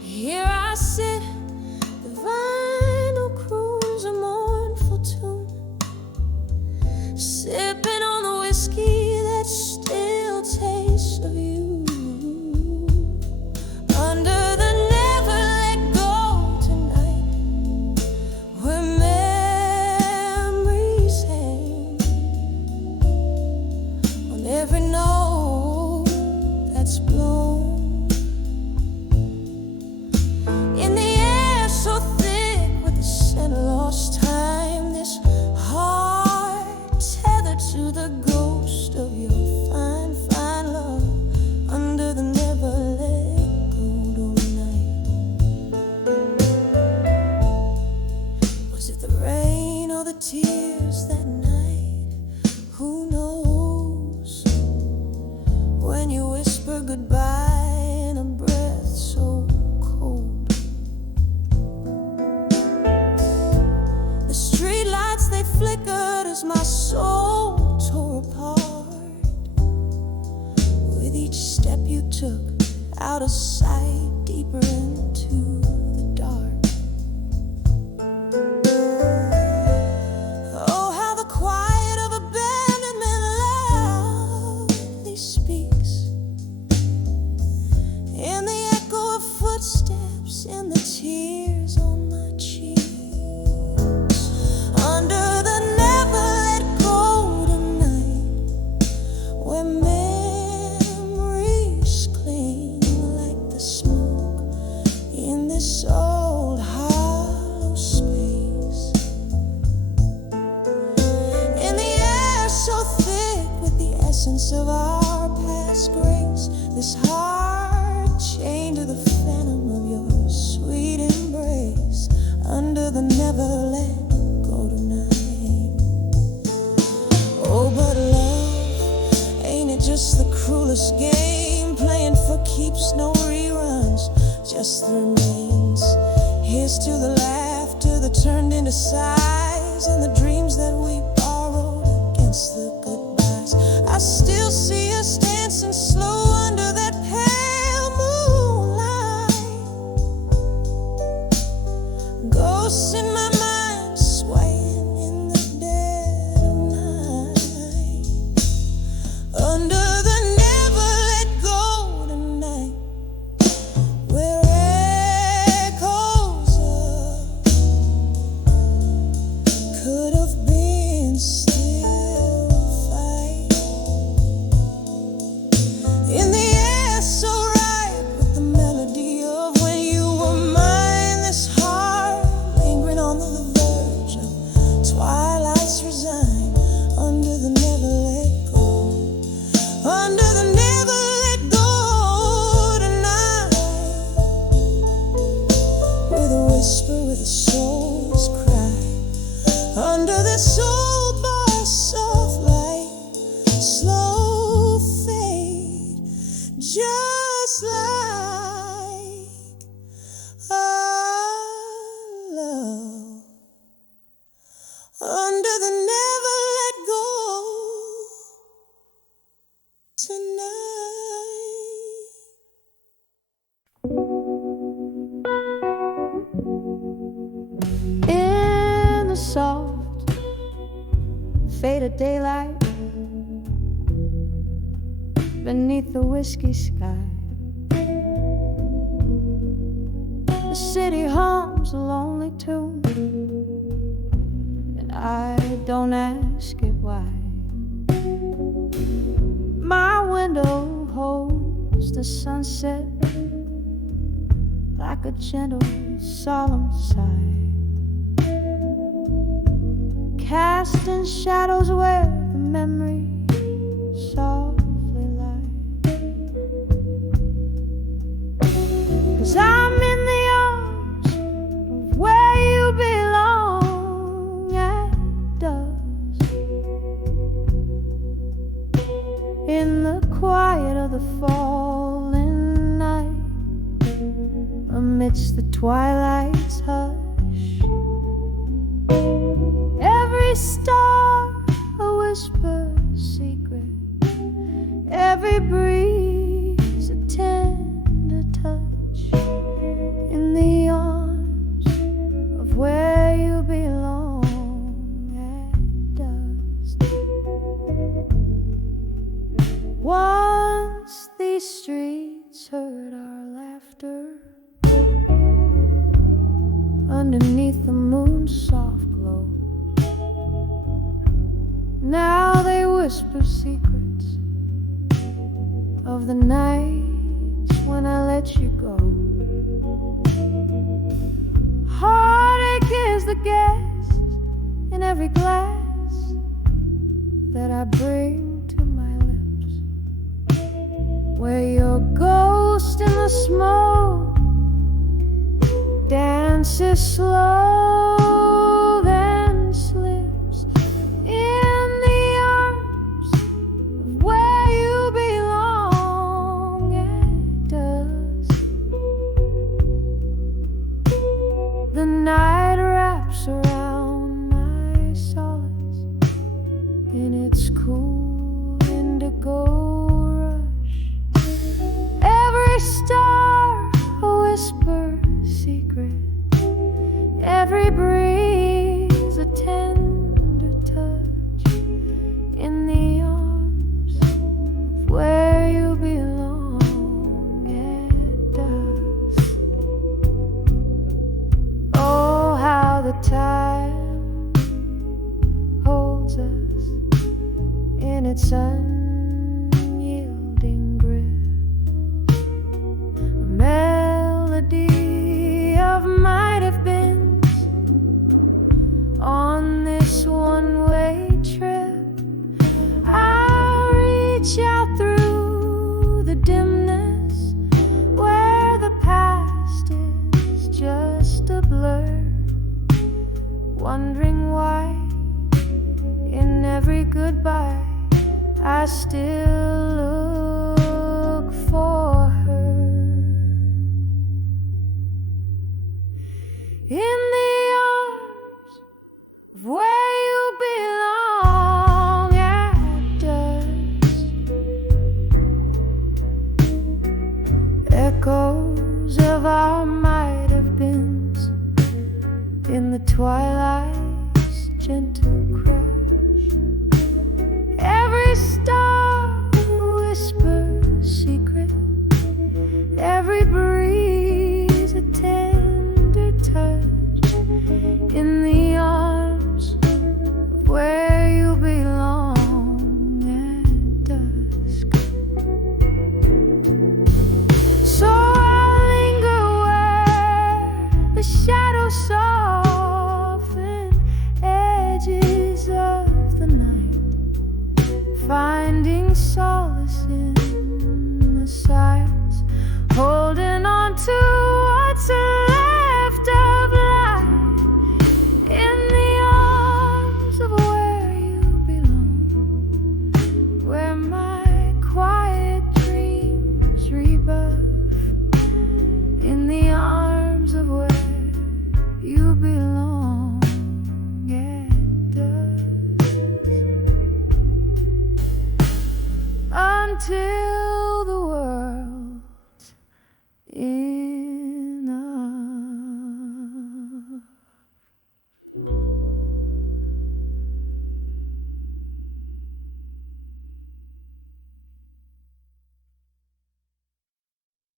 Here I sit, the vinyl croons a mournful tune, sipping on the whiskey that still tastes of you. Under the never let go tonight, where memories hang on every note that's blown. Lost time, this heart tethered to the ghost of your fine, fine love. Under the never let go tonight. Was it the rain or the tears that night? Who knows? When you whisper goodbye in a breath so cold. They flickered as my soul tore apart. With each step you took, out of sight, deeper into the dark. Oh, how the quiet of abandonment loudly speaks, in the echo of footsteps, in the tears on my cheeks. Under the never let go tonight, where memories cling like the smoke in this old hollow space. In the air so thick with the essence of our past grace, this heart chained to the phantom of your sweet embrace. Under the never let. Oh, but love, ain't it just the cruelest game? Playing for keeps, no reruns, just the remains. Here's to the laughter that turned into sighs, and the dreams that we borrowed against the goodbyes. I still see us dancing slow under that pale moonlight. Ghosts in my mind swaying in the dead of night. Under the never let go tonight, where echoes of could have been still fight. In the air so ripe with the melody of when you were mine, this heart lingering on the verge of twilight's resign. Under the never let go, under the never let go tonight, with a whisper, with a soul's cry. Under this old bar, soft light, slow fade, just like our love. faded daylight beneath the whiskey sky. The city hums a lonely tune, and I don't ask it why. My window holds the sunset like a gentle, solemn sigh, casting shadows where the memory softly lie. 'Cause I'm in the arms of where you belong at dusk, in the quiet of the falling night, amidst the twilight's hush. Every star a whisper secret, every breeze a tender touch, in the arms of where you belong at dusk. Once these streets heard our laughter underneath the moon's soft glow. Now they whisper secrets of the nights when I let you go. Heartache is the guest in every glass that I bring to my lips, where your ghost in the smoke dances slow, then slips in the arms of where you belong at dusk. The night wraps around my solace in its cool indigo rush. Every star a whisper secret, every breeze a tender touch, in the arms of where you belong at dusk. Oh, how the time holds us in its unyielding grip, a melody of might have been on this one-way trip. I'll reach out through the dimness where the past is just a blur, wondering why in every goodbye I still look for her. In the arms of where you belong at dusk. Echoes of our might have beens in the twilight's gentle crush. Every star whispers secret, every breeze a tender touch, in the arms of where you belong at dusk. So I'll linger where the shadows soften edges of the night, finding solace in the silence, holding on to what's left of life, in the arms of where you belong, where my quiet dreams rebuff, in the arms of where you belong at dusk. Until